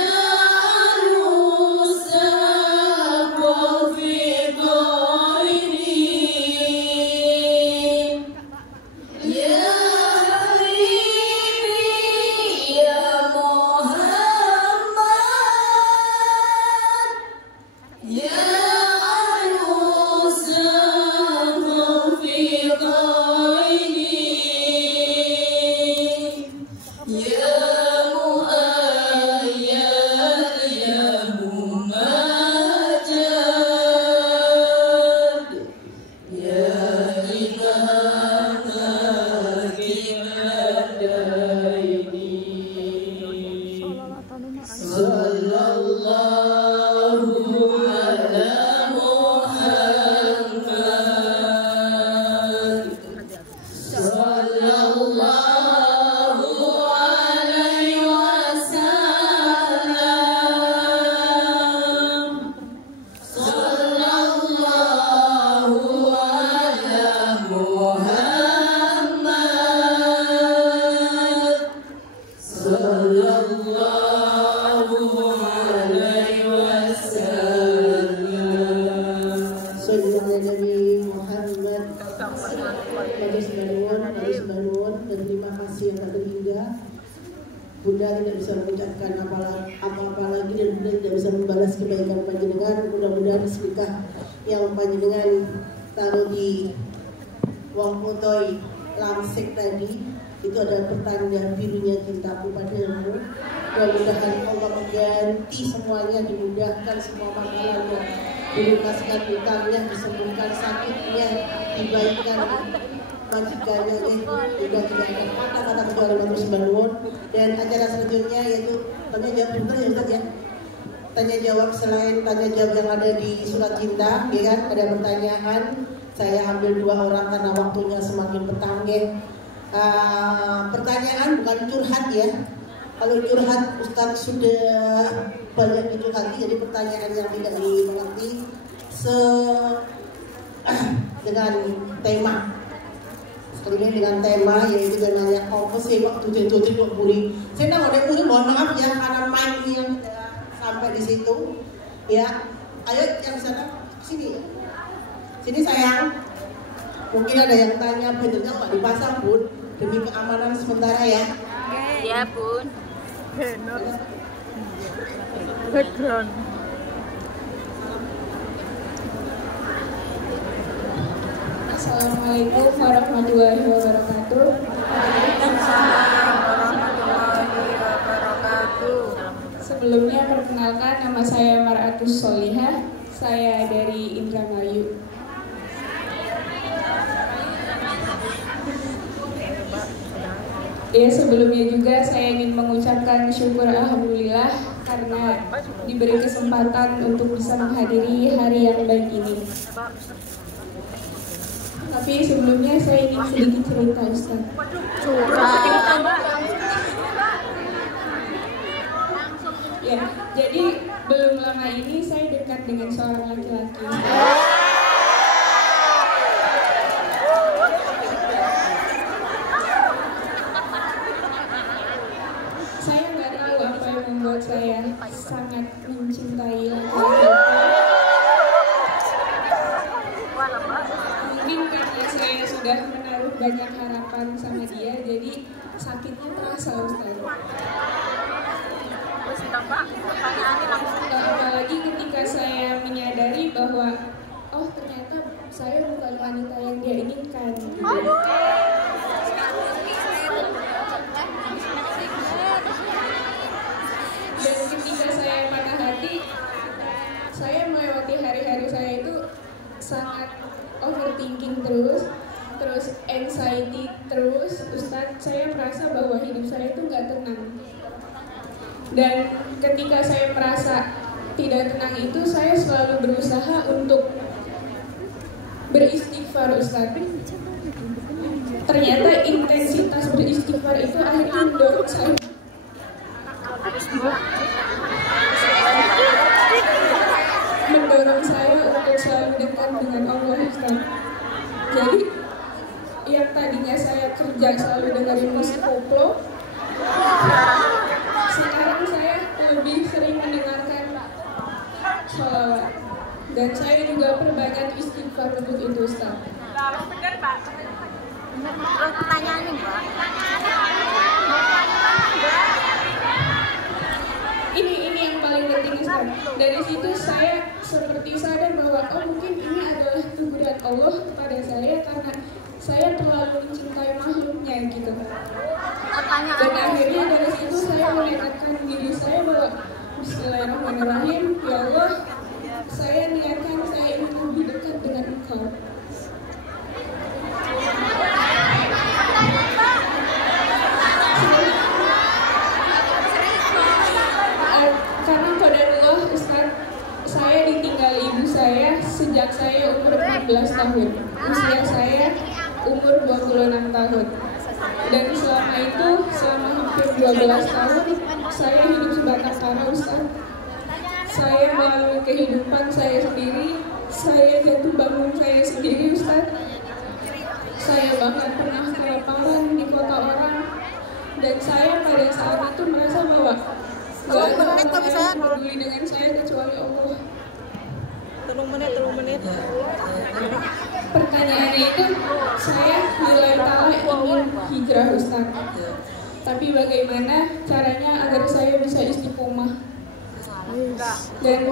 dan terima kasih yang tak terhingga. Bunda tidak bisa mengucapkan apa-apa lagi dan Bunda tidak bisa membalas kebaikan panjenengan. Mudah-mudahan sedekah yang panjenengan taruh di wong putoi lamsek tadi itu adalah pertanda birunya cintaku padamu. Mudah-mudahan Allah mengganti semuanya, dimudahkan semua masalahnya, dilunaskan utangnya, disembuhkan sakitnya, dibaikan majikannya deh, sudah tidak ada kata-kata kecuali matur sembah nuwun. Dan acara selanjutnya yaitu tanya jawab bener ya Ustaz ya. Tanya jawab selain tanya jawab yang ada di surat cinta, ya kan? Ada pertanyaan, saya ambil 2 orang karena waktunya semakin petang ya. Pertanyaan bukan curhat ya. Kalau curhat Ustaz sudah banyak dicurhati, jadi pertanyaan yang tidak dimengerti dengan tema. Sekali ini dengan tema yaitu namanya apa sih waktu tujuh kok buri. Saya nggak ada buri, mohon maaf ya karena mic yang sampai di situ. Ya, ayo yang sana sini. Sini sayang. Mungkin ada yang tanya benernya nggak dipasang Bun demi keamanan sementara ya. Iya Bun. Background. Assalamualaikum warahmatullahi wabarakatuh. Sebelumnya perkenalkan, nama saya Mar'atus Solihah. Saya dari Indramayu. Ya, sebelumnya juga saya ingin mengucapkan syukur alhamdulillah karena diberi kesempatan untuk bisa menghadiri hari yang baik ini. Tapi sebelumnya saya ingin sedikit cerita Ustaz. Ya, jadi belum lama ini saya dekat dengan seorang laki-laki. Saya nggak tahu apa yang membuat saya sangat mencintai laki-laki. Mungkin karena saya sudah menaruh banyak harapan sama dia, jadi sakitnya terasa Ustaz. Apalagi ketika saya menyadari bahwa oh ternyata saya bukan wanita yang dia inginkan. Dan ketika saya patah hati, saya melewati hari-hari saya itu sangat overthinking terus anxiety terus, Ustadz. Saya merasa bahwa hidup saya itu nggak tenang. Dan ketika saya merasa tidak tenang itu, saya selalu berusaha untuk beristighfar, Ustadz. Ternyata intensitas beristighfar itu akhirnya mendorong saya untuk selalu dekat dengan Allah, Ustaz. Ustaz. Jadi yang tadinya saya kerja selalu dengerin musik koplo, sekarang saya lebih sering mendengarkan sholawat. Dan saya juga perbanyak istighfar untuk itu, Ustaz. Terus pertanyaannya, Mbak. Ini yang paling penting, Ustaz. Dari situ saya seperti sadar bahwa mungkin ini adalah teguran Allah kepada saya karena saya terlalu mencintai makhluknya gitu. Dan akhirnya dari situ saya mengingatkan diri saya bahwa Bismillahirrahmanirrahim, ya Allah, saya niatkan saya ingin lebih dekat dengan Engkau. Karena qadarullah, Ustaz, saya ditinggal ibu saya sejak saya umur 14 tahun. Usia saya umur 26 tahun. Dan selama itu, selama hampir 12 tahun, saya hidup sebatang kara, Ustaz. Saya melalui kehidupan saya sendiri, saya jatuh bangun saya sendiri, Ustaz. Saya bahkan pernah kelaparan di kota orang. Dan saya pada saat itu merasa bahwa gak ada orang yang peduli dengan saya kecuali Allah. Telung menit. Pertanyaannya itu, saya mulai tahu ingin hijrah, Ustaz. Tapi bagaimana caranya agar saya bisa istiqomah? Dan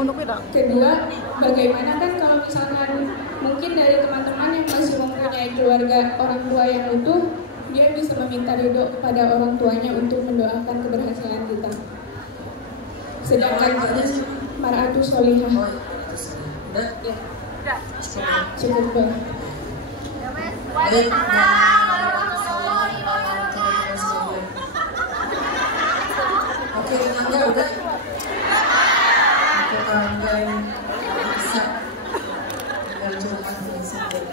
kedua, bagaimana kan kalau misalkan mungkin dari teman-teman yang masih mempunyai keluarga orang tua yang utuh, dia bisa meminta ridho kepada orang tuanya untuk mendoakan keberhasilan kita. Sedangkan mar'atus solihah. Cukup, Pak. Baik, oke, Angga udah. Untuk Angga yang bisa berjuang sedih,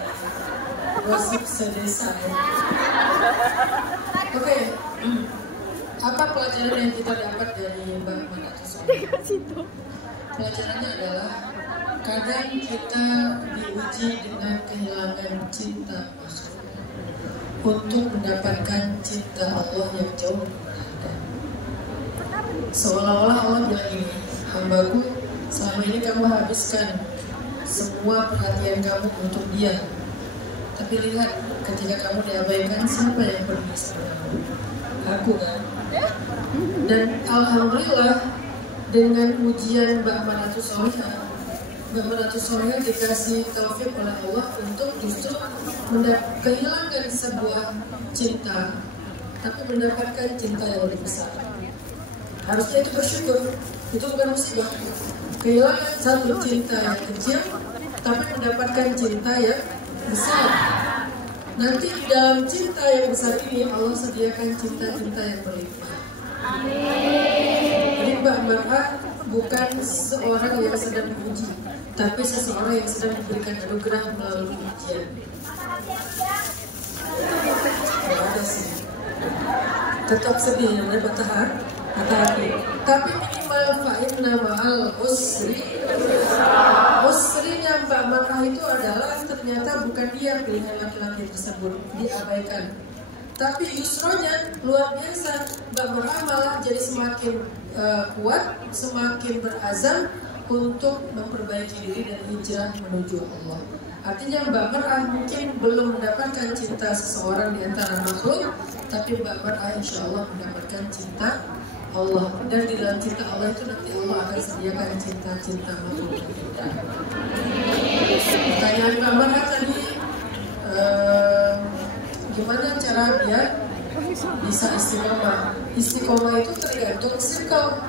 gosip sedesa. Oke, apa pelajaran yang kita dapat dari Mbak Mar'atus Solihah? Pelajarannya adalah kadang kita diuji dengan kehilangan cinta makhluk untuk mendapatkan cinta Allah yang jauh berbeda. Seolah-olah Allah bilang ini, hambaku, selama ini kamu habiskan semua perhatian kamu untuk dia. Tapi lihat, ketika kamu diabaikan, siapa yang peduli sama kamu? Aku kan? Dan alhamdulillah dengan ujian Mbak Mar'atus Solihah, Mbak Mar'atus Solihah dikasih taufik oleh Allah untuk justru kehilangan sebuah cinta, tapi mendapatkan cinta yang lebih besar. Harusnya itu bersyukur, itu bukan musibah. Kehilangan satu cinta yang kecil, tapi mendapatkan cinta yang besar. Nanti di dalam cinta yang besar ini Allah sediakan cinta-cinta yang berlimpah. Jadi Mbak Mar'ah bukan seorang yang sedang diuji, tapi seseorang yang sedang diberikan anugerah melalui ujian. Tidak ada sih. Tetap sedih, namanya patah hati. Tapi minimal fa'inna ma'al usri. Usrinya Mbak Mar'ah itu adalah ternyata bukan dia pilihan laki-laki tersebut, diabaikan. Tapi yusronya luar biasa. Mbak Mar'ah malah jadi semakin kuat, semakin berazam untuk memperbaiki diri dan hijrah menuju Allah. Artinya Mbak Mar'ah mungkin belum mendapatkan cinta seseorang di antara makhluk, tapi Mbak Mar'ah insya Allah mendapatkan cinta Allah. Dan di dalam cinta Allah itu nanti Allah akan sediakan cinta-cinta makhluk kita. Pertanyaan Mbak Mar'ah tadi, gimana cara biar bisa istiqomah? Istiqomah itu tergantung circle.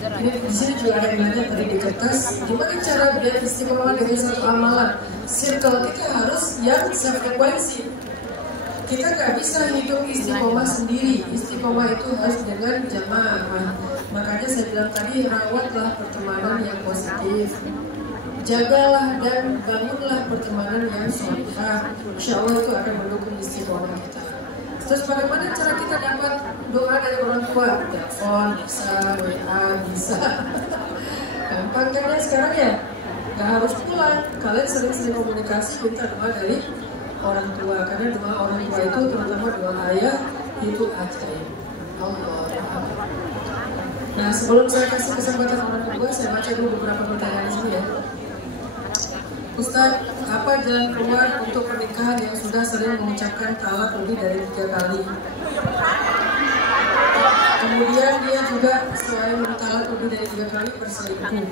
Ini di sini juga ada yang nanya tadi di kertas. Gimana cara biar istiqomah dengan satu amalan? Circle kita harus yang sefrekuensi. Kita nggak bisa hidup istiqomah sendiri. Istiqomah itu harus dengan jamaah. Makanya saya bilang tadi, rawatlah pertemanan yang positif. Jagalah dan bangunlah pertemanan yang sholihah. Insya Allah itu akan mendukung istiqomah kita. Terus bagaimana cara kita dapat doa dari orang tua? Telepon bisa, WA bisa. Gampang kan ya sekarang ya? Gak harus pulang, kalian sering-sering komunikasi minta doa dari orang tua, karena doa orang tua itu terutama doa ayah itu ajaib. Allah. Nah, sebelum saya kasih kesempatan orang tua, saya baca dulu beberapa pertanyaan di sini ya. Ustaz, apa jalan keluar untuk pernikahan yang sudah sering mengucapkan talak lebih dari 3 kali? Kemudian dia juga selain mentalak lebih dari 3 kali berselingkuh.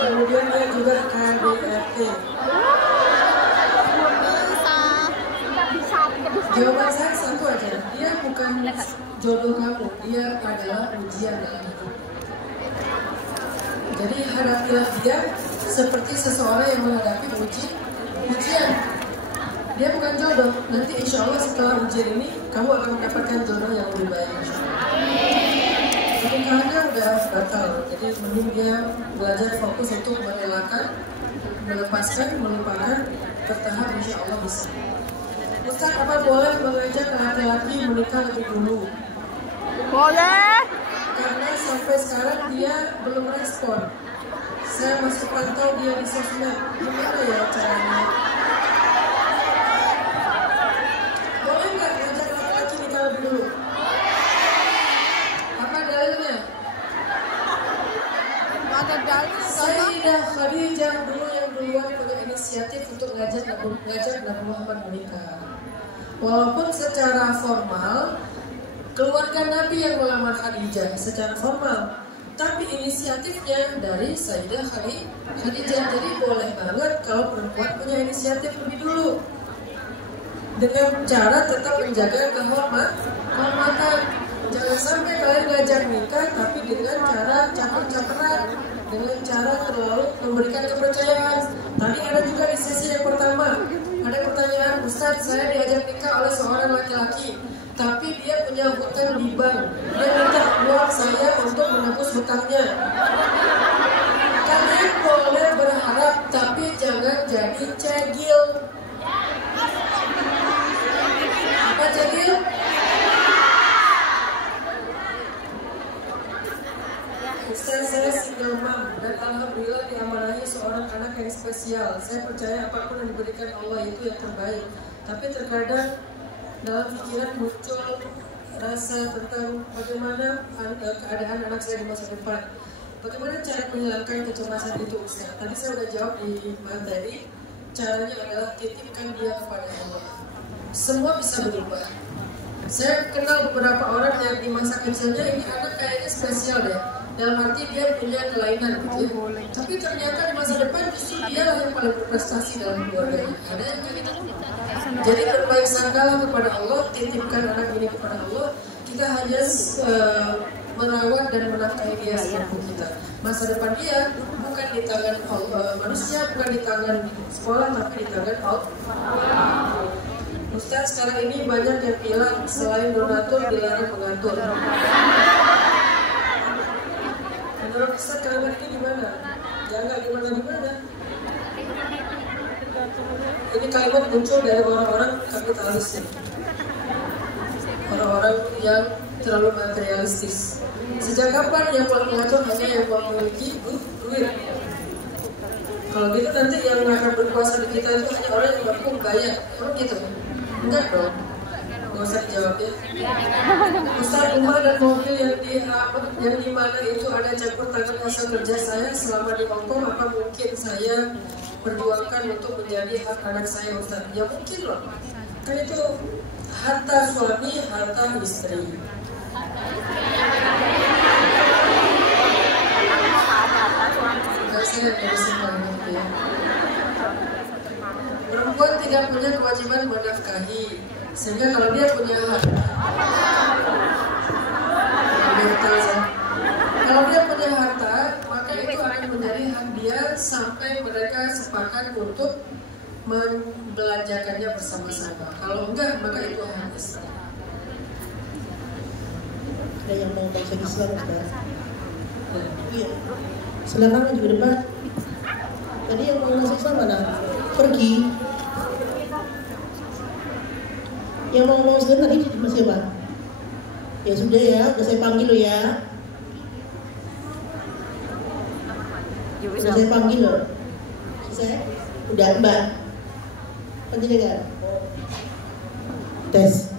Kemudian dia juga KDRT. Jawaban saya satu aja, dia bukan jodoh kamu, dia adalah ujian dalam hidup. Jadi hadapilah dia seperti seseorang yang menghadapi ujian. Dia bukan jodoh, nanti insya Allah setelah ujian ini kamu akan mendapatkan jodoh yang lebih baik. Pernikahannya udah batal, jadi mending dia belajar fokus untuk merelakan, melepaskan, melupakan, bertahap insya Allah bisa. Ustaz, apa boleh mengajak laki-laki menikah lebih dulu? Boleh. Karena sampai sekarang dia belum respon. Saya masih pantau dia di sosmed. Gimana ya caranya? Boleh nggak ngajak laki-laki nikah lebih dulu? Apa dalilnya? Ada dalil. Sayyidah Khadijah dulu yang duluan punya inisiatif untuk ngajak Nabi Muhammad menikah. Walaupun secara formal keluarga Nabi yang melamar Khadijah secara formal, tapi inisiatifnya dari Sayyidah Khadijah. Jadi boleh banget kalau perempuan punya inisiatif lebih dulu, dengan cara tetap menjaga kehormatan. Jangan sampai kalian ngajak nikah tapi dengan cara caper-caperan, dengan cara terlalu memberikan kepercayaan. Tadi ada juga di sesi yang pertama ada pertanyaan, Ustaz, saya diajak nikah oleh seorang laki-laki, tapi dia punya hutang di bank. Dia minta uang saya untuk menebus hutangnya. Kalian boleh berharap, tapi jangan jadi cegil. Apa cegil? Ustaz, saya single mom dan alhamdulillah diamanahi seorang anak yang spesial. Saya percaya apapun yang diberikan Allah itu yang terbaik. Tapi terkadang dalam pikiran muncul rasa tentang bagaimana keadaan anak saya di masa depan. Bagaimana cara menghilangkan kecemasan itu, Ustaz? Tadi saya sudah jawab di materi. Caranya adalah titipkan dia kepada Allah. Semua bisa berubah. Saya kenal beberapa orang yang di masa kecilnya ini anak kayaknya spesial deh. Dalam arti dia punya kelainan gitu ya. Tapi ternyata di masa depan justru dia yang paling berprestasi dalam keluarganya. Ada yang kayak gitu. Jadi berbaik sangkalah kepada Allah, titipkan anak ini kepada Allah. Kita hanya merawat dan menafkahi dia seperti kita. Masa depan dia bukan di tangan manusia, bukan di tangan sekolah, tapi di tangan Allah. Ustaz, sekarang ini banyak yang bilang selain donatur dilarang mengatur. Menurut Ustaz, kalimat ini gimana? Ya nggak gimana-gimana. Ini kalimat muncul dari orang-orang kapitalis ini. Orang-orang yang terlalu materialistis. Sejak kapan yang paling mengatur hanya yang memiliki duit? Kalau gitu nanti yang akan berkuasa di kita itu hanya orang yang mampu bayar. Orang gitu? Enggak dong. Nggak usah dijawab ya. Ustaz, rumah dan mobil yang di mana itu ada campur tangan hasil kerja saya selama di Hongkong, apa mungkin saya perjuangkan untuk menjadi hak anak saya, Ustaz? Ya mungkin loh. Kan itu harta suami, harta istri. Saya dari sini ya. Perempuan tidak punya kewajiban menafkahi, sehingga kalau dia punya hak, kalau dia punya harta, maka itu akan menjadi hak dia sampai mereka sepakat untuk membelanjakannya bersama-sama. Kalau enggak, maka itu hak istri. Ada yang mau baca Islam, Ustaz? Iya. Silakan maju ke depan. Tadi yang mau masuk Islam mana? Pergi. Yang mau ngomong Islam tadi masih apa? Ya sudah ya, udah saya panggil lo ya. Sudah saya panggil loh. Saya udah Mbak. Panjenengan. Tes.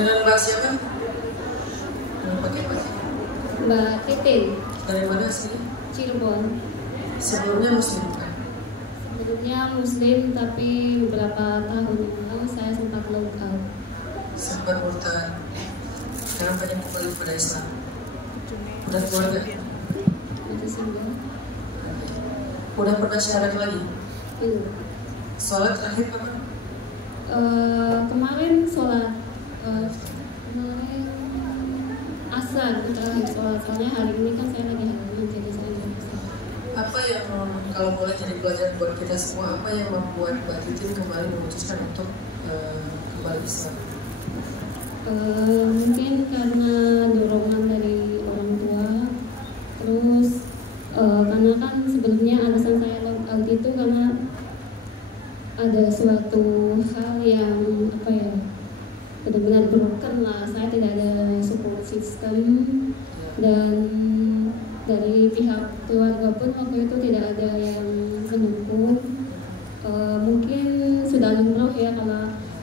Dengan Mbak siapa? Dengan pakai apa? Mbak Titin, Dari mana sih? Cirebon. Sebelumnya Muslim kan? Sebelumnya Muslim, tapi beberapa tahun yang lalu saya sempat lock out. Sempat murtad. Sekarang banyak kembali pada Islam. Udah keluarga? Masih single. Udah pernah syarat lagi? Belum. Sholat terakhir kapan? Kemarin sholat. Kemarin asar terakhir sholat. Soalnya hari ini kan saya lagi halangan, jadi saya nggak bisa. Apa yang kalau boleh jadi pelajaran buat kita semua, apa yang membuat Mbak Titin kembali memutuskan untuk kembali Islam? Mungkin karena dorongan dari orang tua, terus karena kan sebelumnya alasan saya lock out itu karena ada suatu hal yang apa ya, benar-benar broken lah. Saya tidak ada support system, dan dari pihak keluarga pun waktu itu tidak ada yang mendukung. Mungkin sudah lumrah ya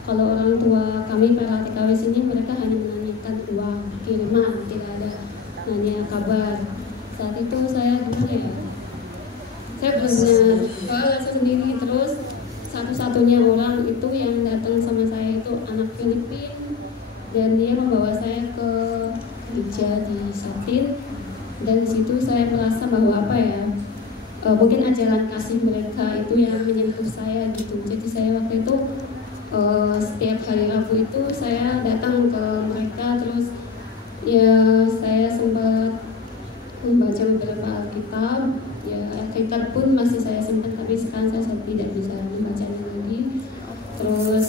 kalau orang tua kami para TKW sini, mereka hanya menanyakan uang kiriman, tidak ada nanya kabar. Saat itu saya gimana ya, saya benar-benar rasa sendiri. Terus satu-satunya orang itu yang datang sama saya itu anak Filipina, dan dia membawa saya ke gereja di Satin, dan di situ saya merasa bahwa apa ya, mungkin ajaran kasih mereka itu yang menyentuh saya gitu. Jadi saya waktu itu setiap hari Rabu itu saya datang ke mereka, terus ya saya sempat membaca beberapa Alkitab. Ya, Alkitab pun masih saya simpan, tapi sekarang saya tidak bisa membacanya lagi. Terus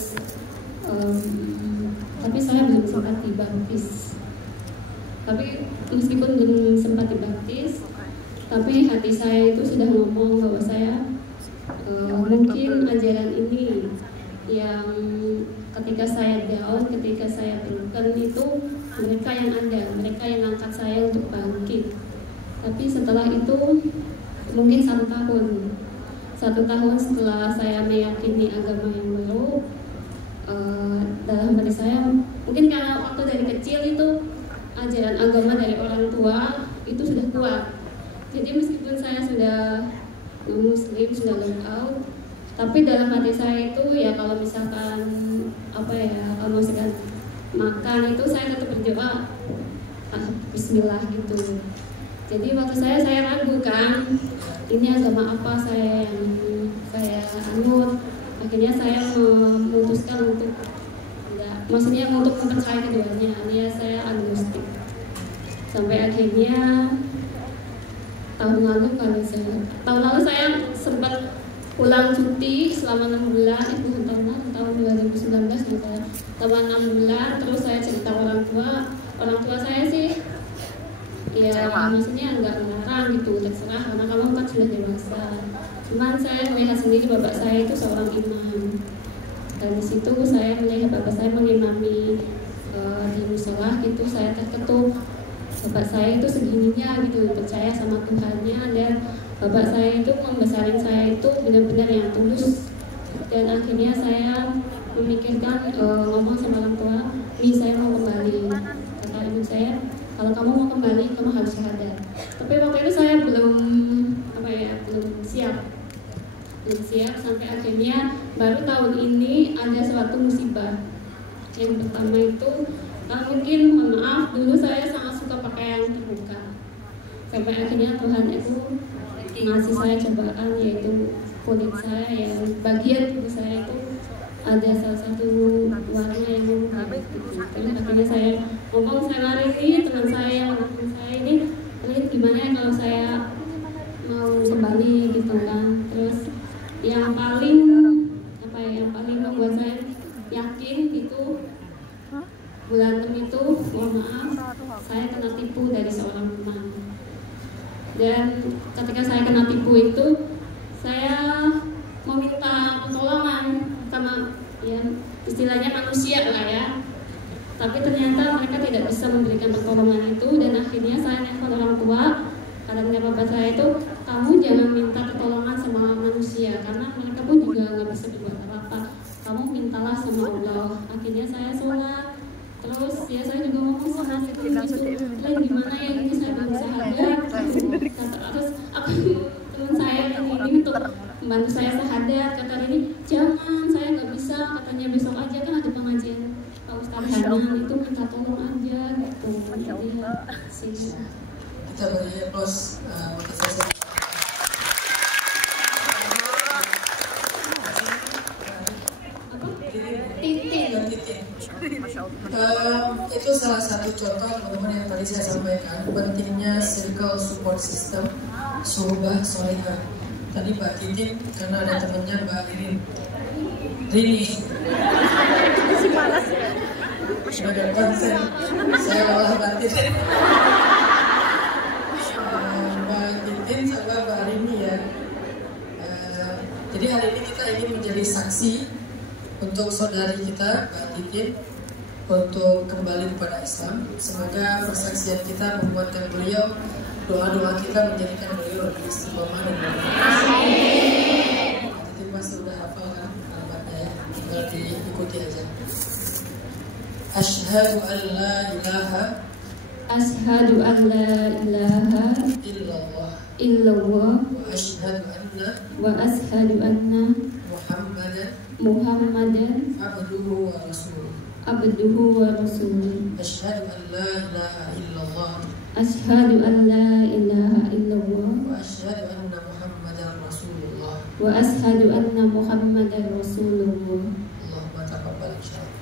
tapi saya belum sempat dibaptis. Tapi meskipun belum sempat dibaptis, tapi hati saya itu sudah ngomong bahwa saya mungkin ajaran ini yang ketika saya down, ketika saya broken itu mereka yang ada, mereka yang angkat saya untuk bangkit. Tapi setelah itu mungkin satu tahun setelah saya meyakini agama yang baru, dalam hati saya mungkin karena waktu dari kecil itu ajaran agama dari orang tua itu sudah kuat. Jadi meskipun saya sudah Muslim, sudah lock out, tapi dalam hati saya itu ya kalau misalkan apa ya, kalau misalkan makan itu saya tetap berdoa Bismillah gitu. Jadi waktu saya ragu kan, ini agama apa saya yang saya anut. Akhirnya saya memutuskan untuk maksudnya untuk mempercayai keduanya, alias saya agnostik. Sampai akhirnya tahun lalu saya sempat pulang cuti selama 6 bulan, tahun 2019 misalnya, selama 6 bulan. Terus saya cerita orang tua saya sih ya maksudnya nggak melarang gitu, terserah karena kamu kan sudah dewasa. Cuman saya melihat sendiri bapak saya itu seorang imam, dan di situ saya melihat bapak saya mengimami di musola gitu. Saya terketuk, bapak saya itu segininya gitu percaya sama Tuhannya, dan bapak saya itu membesarin saya itu benar-benar yang tulus. Dan akhirnya saya memikirkan ngomong sama orang tua, saya mau kembali. Kata ibu saya, kalau kamu mau kembali kamu harus syahadat. Tapi waktu itu saya belum siap sampai akhirnya baru tahun ini ada suatu musibah. Yang pertama itu mungkin mohon maaf, dulu saya sangat suka pakaian terbuka, sampai akhirnya Tuhan itu ngasih saya cobaan, yaitu kulit saya yang bagian tubuh saya itu ada salah satu warna yang merubah gitu. Terus akhirnya saya ngomong sama Rini, teman saya ini, gimana ya kalau saya mau kembali gitu kan. Terus yang paling membuat saya yakin itu bulan itu, mohon maaf, saya kena tipu dari seorang teman. Dan ketika saya kena tipu itu, saya sama ya istilahnya manusia lah ya. Tapi ternyata mereka tidak bisa memberikan pertolongan itu, dan akhirnya saya nelfon orang tua. Kata bapak saya itu, kamu jangan minta pertolongan sama manusia karena mereka pun juga nggak bisa berbuat apa-apa. Kamu mintalah sama Allah. Akhirnya saya sholat. Terus ya saya juga ngomong sama lain gimana ya ini saya belum syahadat. Terus aku teman saya ini untuk membantu saya syahadat. Kata ini jangan, saya nggak bisa. Katanya besok aja kan ada pengajian Pak Ustadz Hanan, itu minta tolong aja gitu. Jadi sih. Kita beri applause motivasi. Itu salah satu contoh teman-teman yang tadi saya sampaikan, pentingnya circle support system Suhbah Solihah. Tadi Mbak Titin karena ada temannya Mbak Rini sebagai konsen saya olah batin. Mbak Titin sama Mbak Rini ya. Jadi hari ini kita ingin menjadi saksi untuk saudari kita Mbak Titin untuk kembali kepada Islam. Semoga persaksian kita membuatkan beliau, doa-doa kita menjadikan beliau lebih istiqomah dan lebih. Amin. Titin pasti sudah hafal kan alamatnya ya, tinggal diikuti aja. Asyhadu an la ilaha illallah wa asyhadu anna Muhammadan abduhu wa rasuluh. Asyhadu an la ilaha illallah wa asyhadu anna Muhammadan rasulullah. Allahumma taqabbal insyaallah.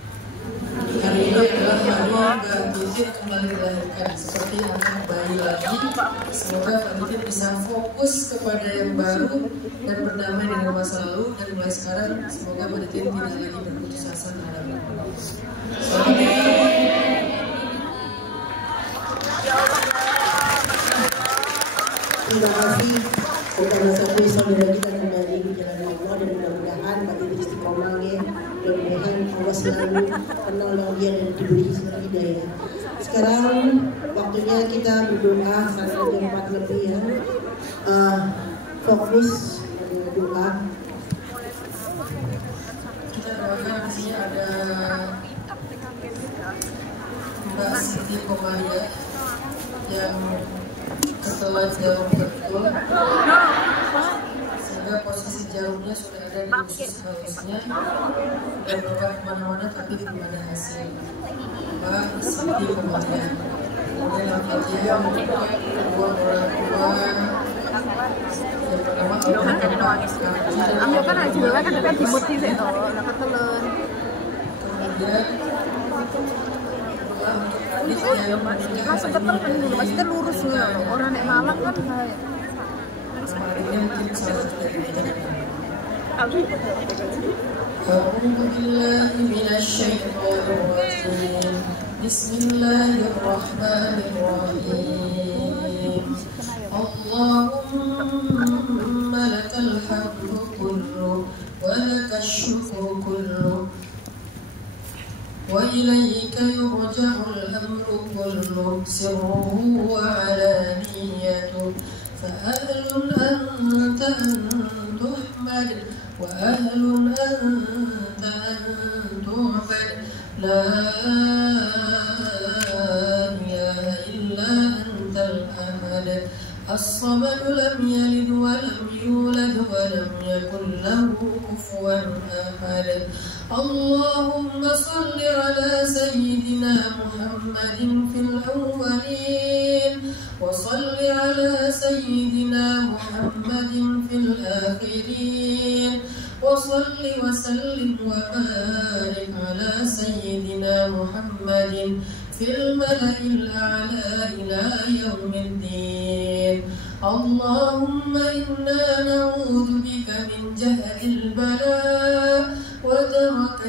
Hari ini adalah hari Mbak Titin kembali dilahirkan seperti anak bayi lagi. Semoga Mbak Titin bisa fokus kepada yang baru dan berdamai dengan masa lalu, dan mulai sekarang semoga Mbak Titin tidak lagi berputus asa terhadap Allah. Terima kasih kepada satu saudara kita kembali di jalan Allah, dan mudah-mudahan Mbak Titin istiqomah ya. Mudah-mudahan Allah selalu menolong dia dan diberi hidayah. Sekarang waktunya kita berdoa sampai jam 4 lebih ya. Fokus doa. Kita doakan di sini ada Mbak Siti Komaria yang ketelan jarum betul, sehingga posisi jarumnya sudah ada di usus halusnya dan berubah kemana-mana tapi belum ada hasil. Mbak Siti Komaria, kemudian Al-Fatihah untuk kedua orang tua. Yang pertama Ambil kan aja juga kan ada dimut di situ, lah ketelen. Kemudian Langsung ketelen dulu, maksudnya lurus nih loh. Orang nek malak kan kayak. ini mungkin salah satu dari kita. A'udzu billahi minasyaitonir rajim. Bismillahirrahmanirrahim. Allahumma lakal hamdu kullu wa lakash syukru kullu wa ilayka yurja'ul amru kullu sirruhu wa alaniyatuhu fa ahlun anta an tuhmad wa ahlun anta an tu'bad la ilaha illa antal ahad as-samad lam yalid wa lam yulad wa lam yakul lahu kufuwan ahad. Allahumma salli ala sayyidina Muhammadin fil awwalin wa salli ala sayyidina Muhammadin fil akhirin wa salli wa sallim wa barik ala sayyidina Muhammadin fil mala'il a'la ila yaumiddin. Allahumma inna na'udzu bika min jahlil bala ودرك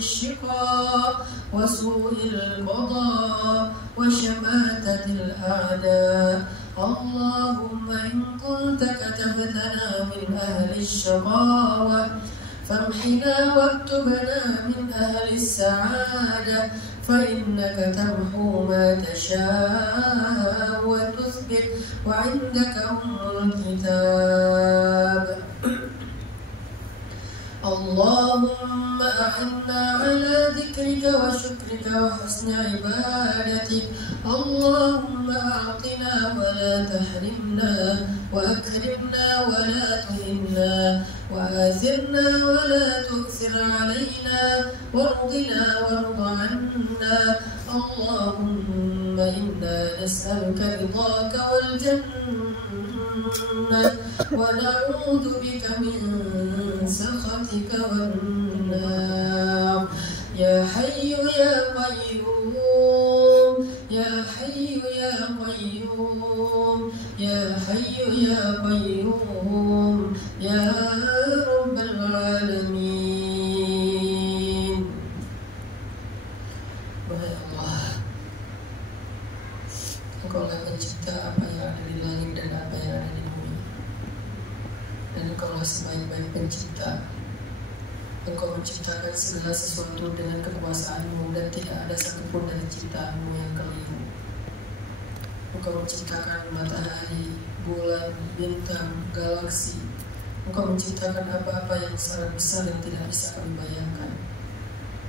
الشقاء وسوء القضاء وشماتة الأعداء. اللهم إن كنت كتبتنا من أهل الشقاوة فامحنا واكتبنا من أهل السعادة فإنك تمحو ما تشاء وتثبت وعندك أم الكتاب. اللهم أعنا على ذكرك وشكرك وحسن عبادتك. اللهم أعطنا ولا تحرمنا وأكرمنا ولا تهنا وآثرنا ولا تؤثر علينا وارضنا وارض عنا. اللهم إنا نسألك رضاك والجنة ونعوذ بك من سخطك والنار. يا حي يا قيوم يا حي يا قيوم يا حي يا قيوم يا رب العالمين. Wahai Allah, Engkaulah pencipta apa yang ada di langit dan apa yang ada di bumi, dan Engkaulah sebaik-baik pencipta. Engkau menciptakan segala sesuatu dengan kekuasaan-Mu dan tidak ada satupun dari ciptaan-Mu yang keliru. Engkau menciptakan matahari, bulan, bintang, galaksi. Engkau menciptakan apa-apa yang sangat besar yang tidak bisa kami bayangkan.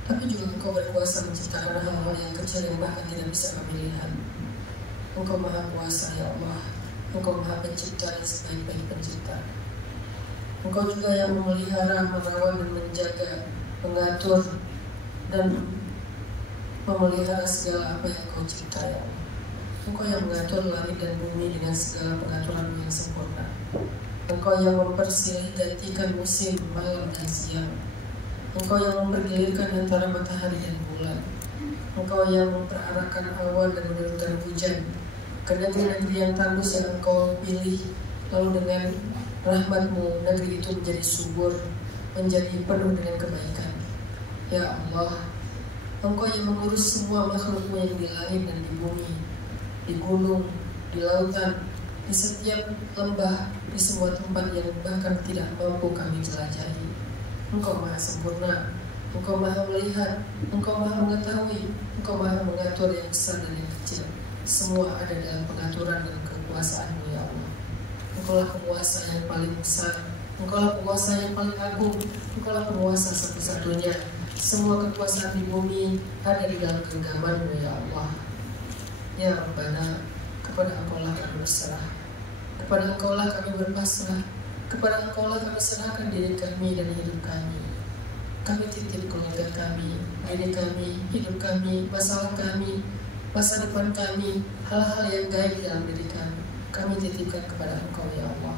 Tapi juga Engkau berkuasa menciptakan hal-hal yang kecil yang bahkan tidak bisa kami lihat. Engkau Maha Kuasa ya Allah. Engkau Maha Pencipta dan sebaik-baik pencipta. Engkau juga yang memelihara, merawat dan menjaga, mengatur dan memelihara segala apa yang Kau cipta ya Allah. Engkau yang mengatur langit dan bumi dengan segala pengaturan yang sempurna. Engkau yang mempersilih gantikan musim, malam dan siang. Engkau yang mempergilirkan antara matahari dan bulan. Engkau yang memperarahkan awan dan menurunkan hujan ke negeri-negeri yang tandus yang Engkau pilih. Lalu dengan rahmat-Mu negeri itu menjadi subur, menjadi penuh dengan kebaikan. Ya Allah, Engkau yang mengurus semua makhluk-Mu yang di langit dan di bumi, di gunung, di lautan, di setiap lembah, di semua tempat yang bahkan tidak mampu kami jelajahi. Engkau Maha sempurna, Engkau Maha melihat, Engkau Maha mengetahui, Engkau Maha mengatur yang besar dan yang kecil. Semua ada dalam pengaturan dan kekuasaan-Mu ya Allah. Engkaulah penguasa yang paling besar, Engkaulah penguasa yang paling agung, Engkaulah penguasa satu-satunya. Semua kekuasaan di bumi ada di dalam genggaman-Mu ya Allah. Ya Rabbana, kepada Engkaulah kami berserah, kepada Engkaulah kami berpasrah, kepada Engkaulah kami serahkan diri kami dan hidup kami. Kami titip keluarga kami, diri kami, hidup kami, masalah kami, masa depan kami, hal-hal yang gaib dalam diri kami. Kami titipkan kepada Engkau ya Allah.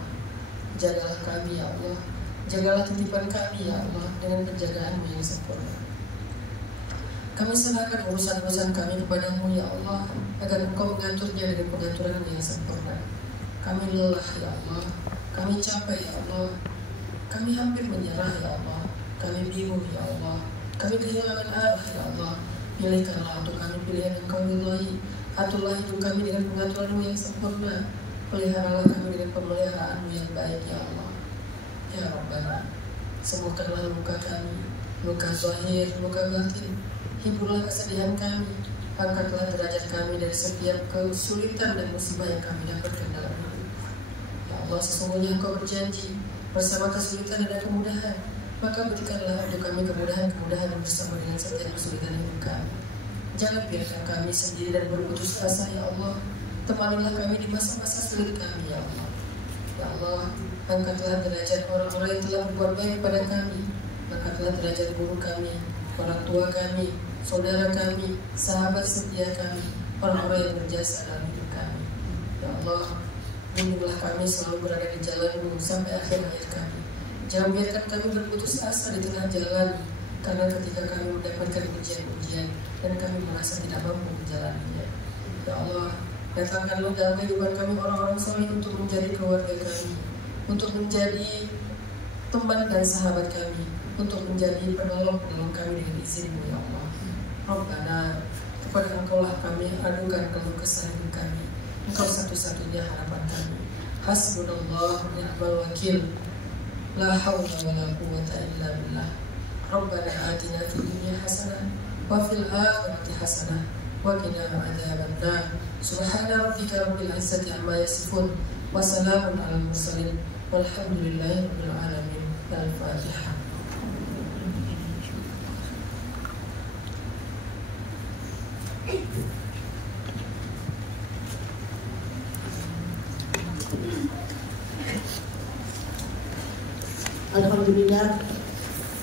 Jagalah kami ya Allah. Jagalah titipan kami ya Allah dengan penjagaan-Mu yang sempurna. Kami serahkan urusan-urusan kami kepada-Mu ya Allah, agar Engkau mengaturnya dengan pengaturan-Mu yang sempurna. Kami lelah ya Allah, kami capek ya Allah, kami hampir menyerah ya Allah, kami bingung ya Allah, kami kehilangan arah ya Allah. Pilihkanlah untuk kami pilihan yang Kau ridhai. Aturlah hidup kami dengan pengaturan-Mu yang sempurna. Peliharalah kami dengan pemeliharaan-Mu yang baik ya Allah. Ya Rabbana, sembuhkanlah luka kami, luka zahir, luka batin. Hiburlah kesedihan kami. Angkatlah derajat kami dari setiap kesulitan dan musibah yang kami dapatkan dalam hidup. Ya Allah, sesungguhnya Engkau berjanji bersama kesulitan ada kemudahan. Maka berikanlah untuk kami kemudahan-kemudahan bersama dengan setiap kesulitan hidup kami. Jangan biarkan kami sendiri dan berputus asa ya Allah. Temanilah kami di masa-masa sulit kami ya Allah. Ya Allah, angkatlah derajat orang-orang yang telah berbuat baik pada kami. Angkatlah derajat guru kami, orang tua kami, saudara kami, sahabat setia kami, orang-orang yang berjasa dalam hidup kami. Ya Allah, bimbinglah kami selalu berada di jalan-Mu sampai akhir hayat kami. Jangan biarkan kami berputus asa di tengah jalan, karena ketika kami mendapatkan ujian-ujian dan kami merasa tidak mampu menjalaninya. Ya Allah, datangkanlah dalam kehidupan kami orang-orang saleh untuk menjadi keluarga kami, untuk menjadi teman dan sahabat kami, untuk menjadi penolong-penolong kami dengan izin-Mu ya Allah. Rabbana, kepada Engkaulah kami adukan keluh kesah hidup kami. Engkau satu-satunya harapan kami. Hasbunallah wa ni'mal wakil. La hawla wa la quwwata illa billah. Rabbana atina fid dunya hasanah wa fil akhirati hasanah wa qina adzabannar. Subhana rabbika rabbil izzati amma yasifun wa salamun alal mursalin walhamdulillahi rabbil alamin. Al-Fatihah. Alhamdulillah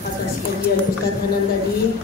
atas kajian Ustadz Hanan tadi